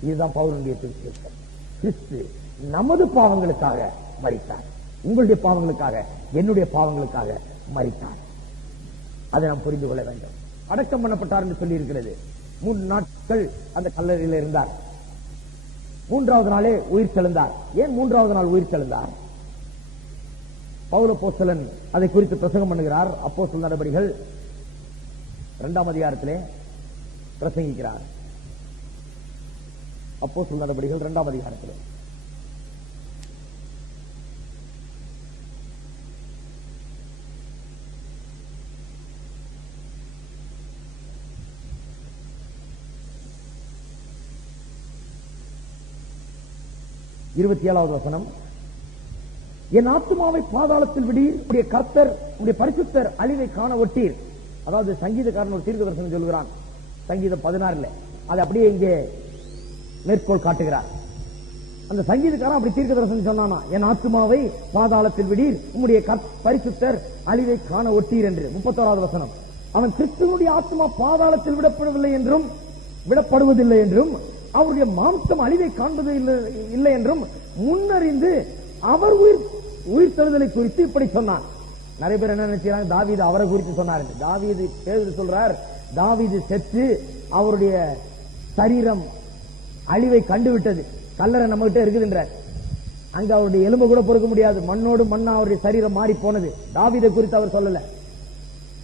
இதுதான் பவுலுடைய திருச்செய்தி. கிறிஸ்து நமது பாவங்களுக்காக மரித்தார். உங்களுடைய பாவங்களுக்காக, என்னுடைய பாவங்களுக்காக மரித்தார். அதை நாம் புரிந்து கொள்ள வேண்டும். அடக்கம் பண்ணப்பட்டார் என்று சொல்லி இருக்கிறது. 3 நாட்கள் அந்த கல்லறையில் இருந்தார். 3வது நாளே உயிர் தெழுந்தார். ஏன் 3வது நாள் உயிர் தெழுந்தார்? பவுல் அப்போஸ்தலன் அதை குறித்து பிரசங்கம் பண்ணுகிறார். அப்போஸ்தலர் நடபடிகள் 2ஆம் அதிகாரத்திலே பிரசங்கிக்கிறார். அப்போஸ்தலர் நடபடிகள் 2ஆம் அதிகாரத்திலே இருபத்தி 7வது வசனம், என் ஆத்துமாவை பாதாளத்தில் விடீர், உடைய கர்த்தர் உடைய பரிசுத்தர் அழிவை காண ஒட்டீர். அதாவது சங்கீதக்காரன் ஒரு தீர்க்கதரிசனம் சொல்கிறான், சங்கீதம் 16 அதை அப்படியே இங்கே மேற்கோள் காட்டுகிறார். அந்த சங்கீதக்காரன் அப்படி தீர்க்கதரிசனம் சொன்னானா, என் ஆத்துமாவை பாதாளத்தில் விடீர், உம்முடைய பரிசுத்தர் அழிவை காண ஒட்டீர் என்று. 31வது வசனம், அவன் கிறிஸ்துவனுடைய ஆத்மா பாதாளத்தில் விடப்படவில்லை என்றும் விடப்படுவதில்லை என்றும் அவருடைய மாம்சம் அழிவை காண்பது இல்லை என்றும் முன்னறிந்து அவர் உயிர் தழுதலை குறித்து இப்படி சொன்னார். நிறைய பேர் என்ன நினைச்சாங்க, தாவீது அவரை குறித்து சொன்னார். தாவீது பேதுரு சொல்றார், தாவீது செத்து அவருடைய சரீரம் அழிவை கண்டுவிட்டது. கல்லறை நம்ம கிட்ட இருக்குதுன்ற. அங்க அவருடைய எலும்பு கூட பொறுக்க முடியாது. மண்ணோடு மண்ணா அவருடைய சரீரம் மாறி போனது. தாவீதை குறித்து அவர் சொல்லல.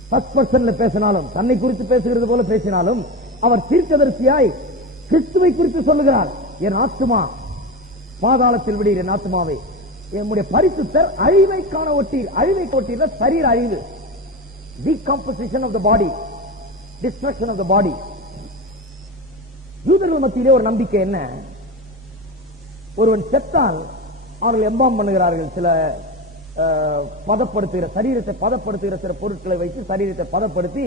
ஃபர்ஸ்ட் பர்சன்ல பேசினாலும், தன்னை குறித்து பேசுகிறது போல பேசினாலும், அவர் தீர்க்கதரிசியாய் கிறிஸ்துவை குறித்து சொல்லுகிறார். என் ஆத்துமா பாதாளத்தில் விடுகிற என் ஆத்துமாவை என்னுடைய பரிசுத்தர் அழிவை காண ஒட்டீர். அழிவை ஒட்டீர் சரீர அழிவு, decomposition of the body, destruction of the body. யூதர்கள் மத்தியிலே ஒரு நம்பிக்கை என்ன? ஒருவன் செத்தால் அவர்கள் எம்பாம் பண்ணுகிறார்கள். சில பதப்படுத்துகிற, சரீரத்தை பதப்படுத்துகிற சில பொருட்களை வைத்து சரீரத்தை பதப்படுத்தி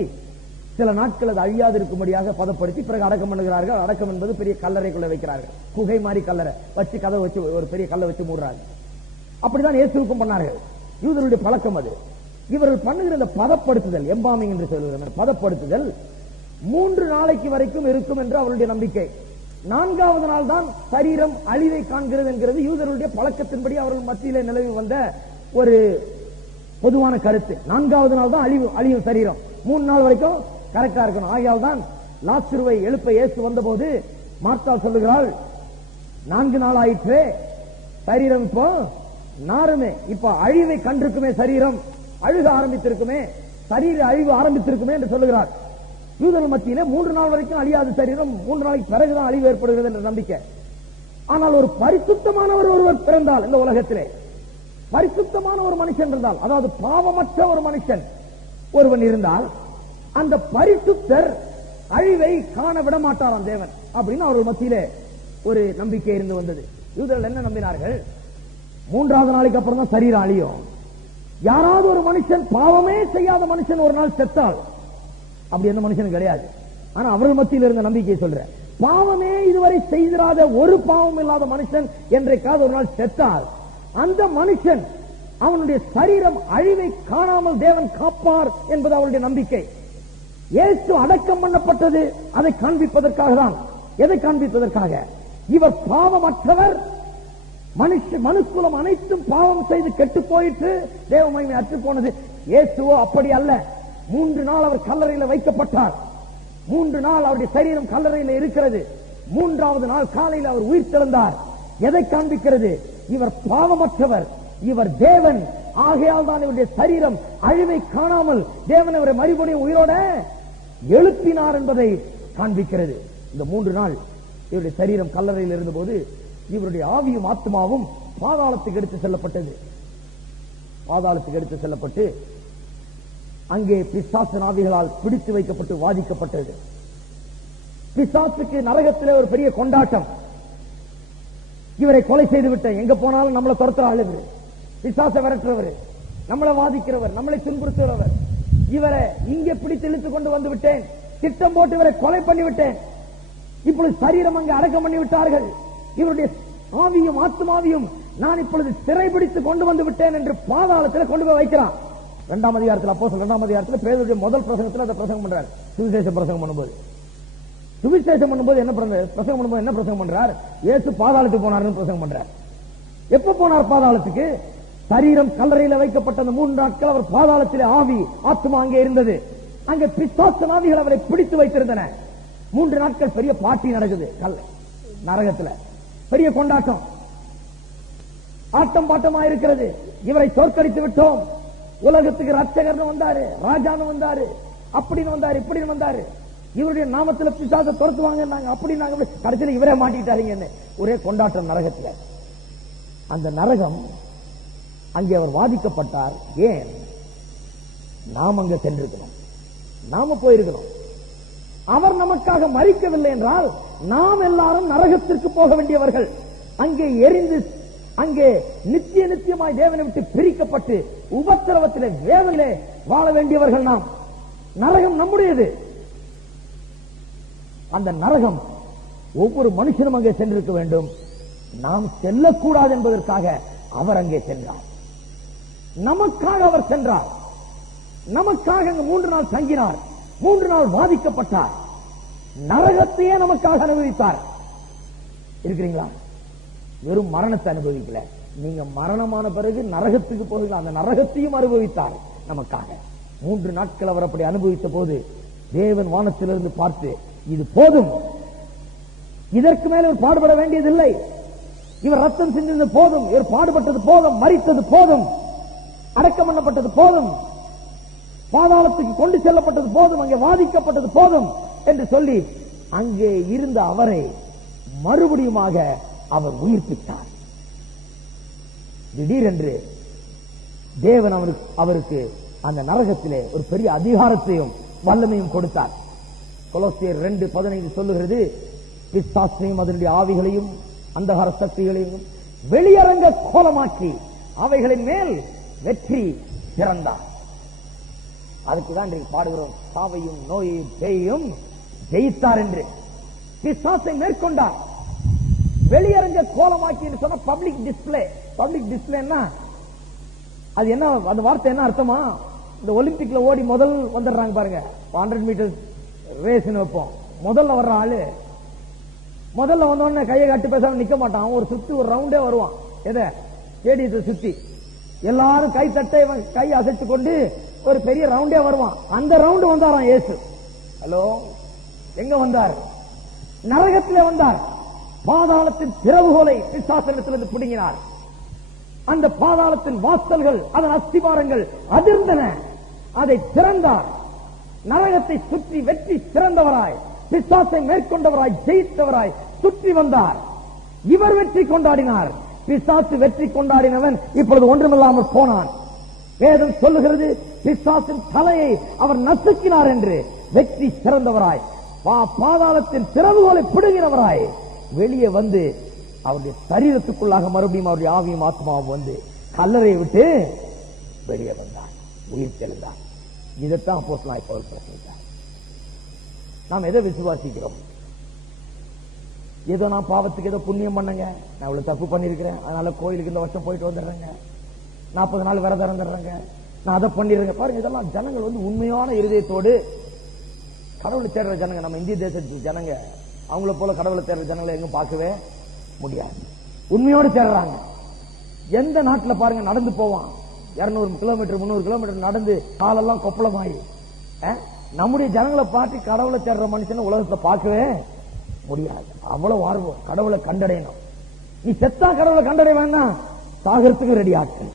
சில நாட்கள் அது அழியாது இருக்கும்படியாக பதப்படுத்தி பிறகு அடக்கம் பண்ணுகிறார்கள். அடக்கம் என்பது பெரிய கல்லறைக்குள்ள வைக்கிறார்கள். குகை மாதிரி கல்லறை வச்சு கதை வச்சு ஒரு பெரிய கல்லை வச்சு மூடுறாங்க. அப்படிதான் இயேசுவுக்கும் பண்ணார்கள். யூதருடைய பழக்கம் அது. இவர்கள் பண்ணுகிற இந்த பதப்படுத்துதல், எம்பாமிங் என்று சொல்லுகிற பதப்படுத்துதல் 3 நாளைக்கு வரைக்கும் இருக்கும் என்று அவருடைய நம்பிக்கை. 4வது நாள் தான் சரீரம் அழிவை காண்கிறது என்கிறது யூதருடைய பழக்கத்தின்படி அவர்கள் மத்தியிலே நிலவி வந்த ஒரு பொதுவான கருத்து. 4வது நாள் தான் அழியும் சரீரம். 3 நாள் வரைக்கும் கரெக்டா இருக்கணும். ஆகையால் தான் லாசருவை எழுப்ப இயேசு வந்தபோது மார்த்தாள் சொல்லுகிறாள், 4 நாள் ஆயிற்றே, சரீரம் இப்போ நாருமே, இப்ப அழிவை கண்டிருக்குமே, சரீரம் அழுக ஆரம்பித்திருக்குமே, சரீர அழிவு ஆரம்பித்திருக்குமே என்று சொல்லுகிறார். யூதர்கள் மத்தியிலே 3 நாள் வரைக்கும் அழியாத சரீரம் 3 நாளைக்கு பிறகுதான் அழிவு ஏற்படுகிறது என்ற நம்பிக்கை. ஆனால் ஒரு பரிசுத்தமானவர் ஒருவர் பிறந்தால் இந்த உலகத்திலே, பரிசுத்தமான ஒரு மனுஷன் இருந்தால், அதாவது பாவமற்ற ஒரு மனுஷன் ஒருவன் இருந்தால், அந்த பரிசுத்தர் அழிவை காண விட மாட்டாராம் தேவன் அப்படின்னு அவர்கள் மத்தியிலே ஒரு நம்பிக்கை இருந்து வந்தது. யூதர்கள் என்ன நம்பினார்கள்? 3வது நாளைக்கு அப்புறம் தான் சரீரம் அழியும். யாராவது ஒரு மனுஷன், பாவமே செய்யாத மனுஷன் ஒரு நாள் செத்தால், அப்படி எந்த மனுஷனும் கிடையாது. ஆனா அவர்கள் மத்தியில் இருந்த நம்பிக்கையை சொல்றேன். பாவமே இதுவரை செய்திராத ஒரு பாவம் இல்லாத மனுஷன் என்றைக்காவது ஒரு நாள் செத்தால், அந்த மனுஷன் அவனுடைய சரீரம் அழிவை காணாமல் தேவன் காப்பார் என்பது அவருடைய நம்பிக்கை. இயேசு அடக்கம் பண்ணப்பட்டது அதை காண்பிப்பதற்காக தான். எதை காண்பிப்பதற்காக? இவர் பாவமற்றவர், மனுக்குலம் அனைத்தும் பாவம் செய்து கெட்டு போயிட்டு தேவ மகிமை அற்று போனது. இயேசுவோ அப்படி அல்ல. 3 நாள் அவர் கல்லறையில் வைக்கப்பட்டார். 3 நாள் அவருடைய சரீரம் கல்லறையில் இருக்கிறது. 3வது நாள் காலையில் அவர் உயிர் தெழுந்தார். எதை காண்பிக்கிறது? இவர் பாவமற்றவர், இவர் தேவன். ஆகையால் தான் இவருடைய சரீரம் அழிவை காணாமல் தேவன் அவரை மறுபடியும் உயிரோட எழுப்பினார் என்பதை காண்பிக்கிறது. இந்த 3 நாள் இவருடைய சரீரம் கல்லறையில் இருந்தபோது இவருடைய ஆவியும் ஆத்மாவும் பாதாளத்துக்கு எடுத்து செல்லப்பட்டது. பாதாளத்துக்கு எடுத்து செல்லப்பட்டு அங்கே பிசாசு ஆவிகளால் பிடித்து வைக்கப்பட்டு வாதிக்கப்பட்டது. பிசாசுக்கு நரகத்திலே ஒரு பெரிய கொண்டாட்டம். இவரை கொலை செய்து விட்டேன், எங்க போனாலும் நம்மளை துரத்துற ஆளுவர், பிசாசை விரட்டுறவர், நம்மளை வாதிக்கிறவர், நம்மளை துன்புறுத்துகிறவர், இவரை இங்கே பிடித்து இழுத்துக் கொண்டு வந்து விட்டேன், திட்டம் போட்டு இவரை கொலை பண்ணிவிட்டேன், இப்பொழுது சரீரம் அங்கே அடக்கம் பண்ணி விட்டார்கள், இவருடைய ஆவியும் ஆத்மாவியும் நான் இப்பொழுது சிறைபிடித்து கொண்டு வந்து விட்டேன் என்று பாதாளத்தில் கொண்டு போய் வைக்கிறான். 2ஆம் அதிகாரத்தில், அப்போஸ்தலர் 2ஆம் அதிகாரத்தில் பேதுருடைய முதல் பிரசங்கத்தில் அதை பிரசங்கம் பண்றார். சுவிசேஷ பிரசங்கம் பண்ணும்போது என்ன பிரசங்கம் பண்ணும்போது என்ன பிரசங்கம் பண்றார்? இயேசு பாதாளத்துக்கு போனார்னு பிரசங்கம் பண்றார். எப்ப போனார் பாதாளத்துக்கு? சரீரம் கல்லறையில் வைக்கப்பட்ட அந்த 3 நாட்கள் அவர் பாதாளத்திலே ஆவி ஆத்மா அங்கே இருந்தது. அங்கே பிசாசு ஆவிகள் அவரை பிடித்து வைத்திருந்தன. 3 நாட்கள் பெரிய பார்ட்டி நடக்குது நரகத்துல, பெரிய கொண்டாட்டம், ஆட்டம் பாட்டமா இருக்கிறது. இவரை தோற்கடித்து விட்டோம், உலகத்துக்கு ரட்சகர்னு வந்தாரு, ராஜான்னு வந்தாரு, அப்படின்னு வந்தாரு, இப்படின்னு வந்தாரு, இவருடைய நாமத்துல பிசாசை துரத்துவாங்க, அப்படி நாங்க கடைசியில் இவரே மாட்டிட்டாருங்க, ஒரே கொண்டாட்டம் நரகத்துல. அந்த நரகம் அங்கே அவர் வாதிக்கப்பட்டார். ஏன்? நாம் அங்க சென்றிருக்கிறோம், நாம போயிருக்கிறோம். அவர் நமக்காக மரிக்கவில்லை என்றால் நாம் எல்லாரும் நரகத்திற்கு போக வேண்டியவர்கள், அங்கே எரிந்து அங்கே நித்தியமாய் தேவனை விட்டு பிரிக்கப்பட்டு உபத்திரவத்திலே வேதனையிலே வாழ வேண்டியவர்கள் நாம். நரகம் நம்முடையது. அந்த நரகம் ஒவ்வொரு மனுஷனும் அங்கே சென்றிருக்க வேண்டும். நாம் செல்லக்கூடாது என்பதற்காக அவர் அங்கே சென்றார். நமக்காக அவர் சென்றார். நமக்காக அங்கு 3 நாள் தங்கினார், 3 நாள் வாதிக்கப்பட்டார், நரகத்தையே நமக்காக அனுபவித்தார். இருக்கிறீங்களா? வெறும் மரணத்தை அனுபவிக்கல, நீங்க மரணமான பிறகு நரகத்துக்கு போகிறீங்களா, அந்த நரகத்தையும் அனுபவித்தார் நமக்காக. 3 நாட்கள் அவர் அப்படி அனுபவித்த போது தேவன் வானத்திலிருந்து பார்த்து, இது போதும், இதற்கு மேல இவர் பாடுபட வேண்டியதில்லை. இவர் ரத்தம் சிந்தினது போதும், இவர் பாடுபட்டது போதும், மரித்தது போதும், அடக்கம் பண்ணப்பட்டது போதும், பாதாளத்துக்கு கொண்டு செல்லப்பட்டது போதும், அங்கே வாதிக்கப்பட்டது போதும் என்று சொல்லி அங்கே இருந்த அவரை மறுபடியுமாக அவர் உயிர்ப்பித்தார். திடீரென்று தேவன் அவருக்கு அந்த நரகத்திலே ஒரு பெரிய அதிகாரத்தையும் வல்லமையும் கொடுத்தார். கொலோசியர் 2:15 சொல்லுகிறது, பிசாசையும் அதனுடைய ஆவிகளையும் அந்தகார சக்திகளையும் வெளியரங்க கோலமாக்கி அவைகளின் மேல் வெற்றி பிறந்தார். அதுக்குதான் இன்றைக்கு பாடுகிறோம், சாவையும் நோயையும் பேயையும் ஜெயித்தார் என்று. பிசாசை மேற்கொண்டார், வெளியரங்க கோலமாக்கி சொன்ன பப்ளிக் டிஸ்பிளே. பப்ளிக் டிஸ்பிளேன்னா அது என்ன, அந்த வார்த்தை என்ன அர்த்தமா? இந்த ஒலிம்பிக்ல ஓடி முதல் வந்துடுறாங்க பாருங்க, 100 மீட்டர் ரேஸ் வைப்போம், முதல்ல வர்ற ஆளு முதல்ல வந்தோடனே கையை கட்டி பேசாம நிக்க மாட்டான், ஒரு சுத்தி ஒரு ரவுண்டே வருவான். எதை ஸ்டேடியத்தை சுத்தி எல்லாரும் கை தட்டை கை அசைச்சு கொண்டு ஒரு பெரிய ரவுண்டே வருவான். அந்த ரவுண்டு வந்தாராம் இயேசு. ஹலோ, எங்க வந்தார்? நரகத்திலே வந்தார். பாதாளத்தின் திறவுகோலை பிசாசனத்திலிருந்து பிடுங்கினார். அந்த பாதாளத்தின் வாசல்கள், அதன் அஸ்திவாரங்கள் அதிர்ந்தன. அதை திறந்தார். நரகத்தை சுற்றி வெற்றி சிறந்தவராய், பிசாசை மேற்கொண்டவராய், ஜெயித்தவராய் சுற்றி வந்தார். இவர் வெற்றி கொண்டாடினார். பிசாசு வெற்றி கொண்டாடினவன் இப்பொழுது ஒன்றுமில்லாமல் போனான். வேதம் சொல்லுகிறது, பிசாசின் தலையை அவர் நசுக்கினார் என்று. வெற்றி சிறந்தவராய், பாதாளத்தின் திறவுகோலை பிடுங்கினவராய் வெளியே வந்து அவருடைய சரீரத்துக்குள்ளாக மறுபடியும் அவருடைய ஆவியும் ஆத்மாவும் வந்து கல்லறையை விட்டு வெளியே வந்தார், உயிர் தெளிந்தார். இதைத்தான் அப்போஸ்தலனாகிய பவுல் பிரசங்கித்தார். நாம் எதை விசுவாசிக்கிறோம்? ஏதோ நான் பாவத்துக்கு ஏதோ புண்ணியம் பண்ணங்க, நான் இவ்வளவு தப்பு பண்ணிருக்கிறேன், அதனால கோயிலுக்கு இந்த வருஷம் போயிட்டு வந்துடுறேங்க, 40 நாள் விரதம் இருந்துடுறேங்க, நான் அதை பண்ணிடுறேங்க. பாருங்க, இதெல்லாம் ஜனங்கள் வந்து உண்மையான இருதயத்தோடு கடவுளை தேடுற ஜனங்க. நம்ம இந்திய தேசத்து ஜனங்க அவங்கள போல கடவுளை தேடுற ஜனங்களை எங்கும் பார்க்கவே முடியாது. உண்மையோடு தேடுறாங்க. எந்த நாட்டில் பாருங்க நடந்து போவான் 200 கிலோமீட்டர் 300 கிலோமீட்டர் நடந்து காலெல்லாம் கொப்பளமாயி. நம்முடைய ஜனங்களை பார்த்து கடவுளை தேடுற மனுஷன் உலகத்தை பார்க்கவே முடியாது. அவ்வளவு ஆர்வம் கடவுளை கண்டடையணும். நீ செத்தா கடவுளை கண்டடைய வேணா, சாகரத்துக்கு ரெடி ஆக்கு.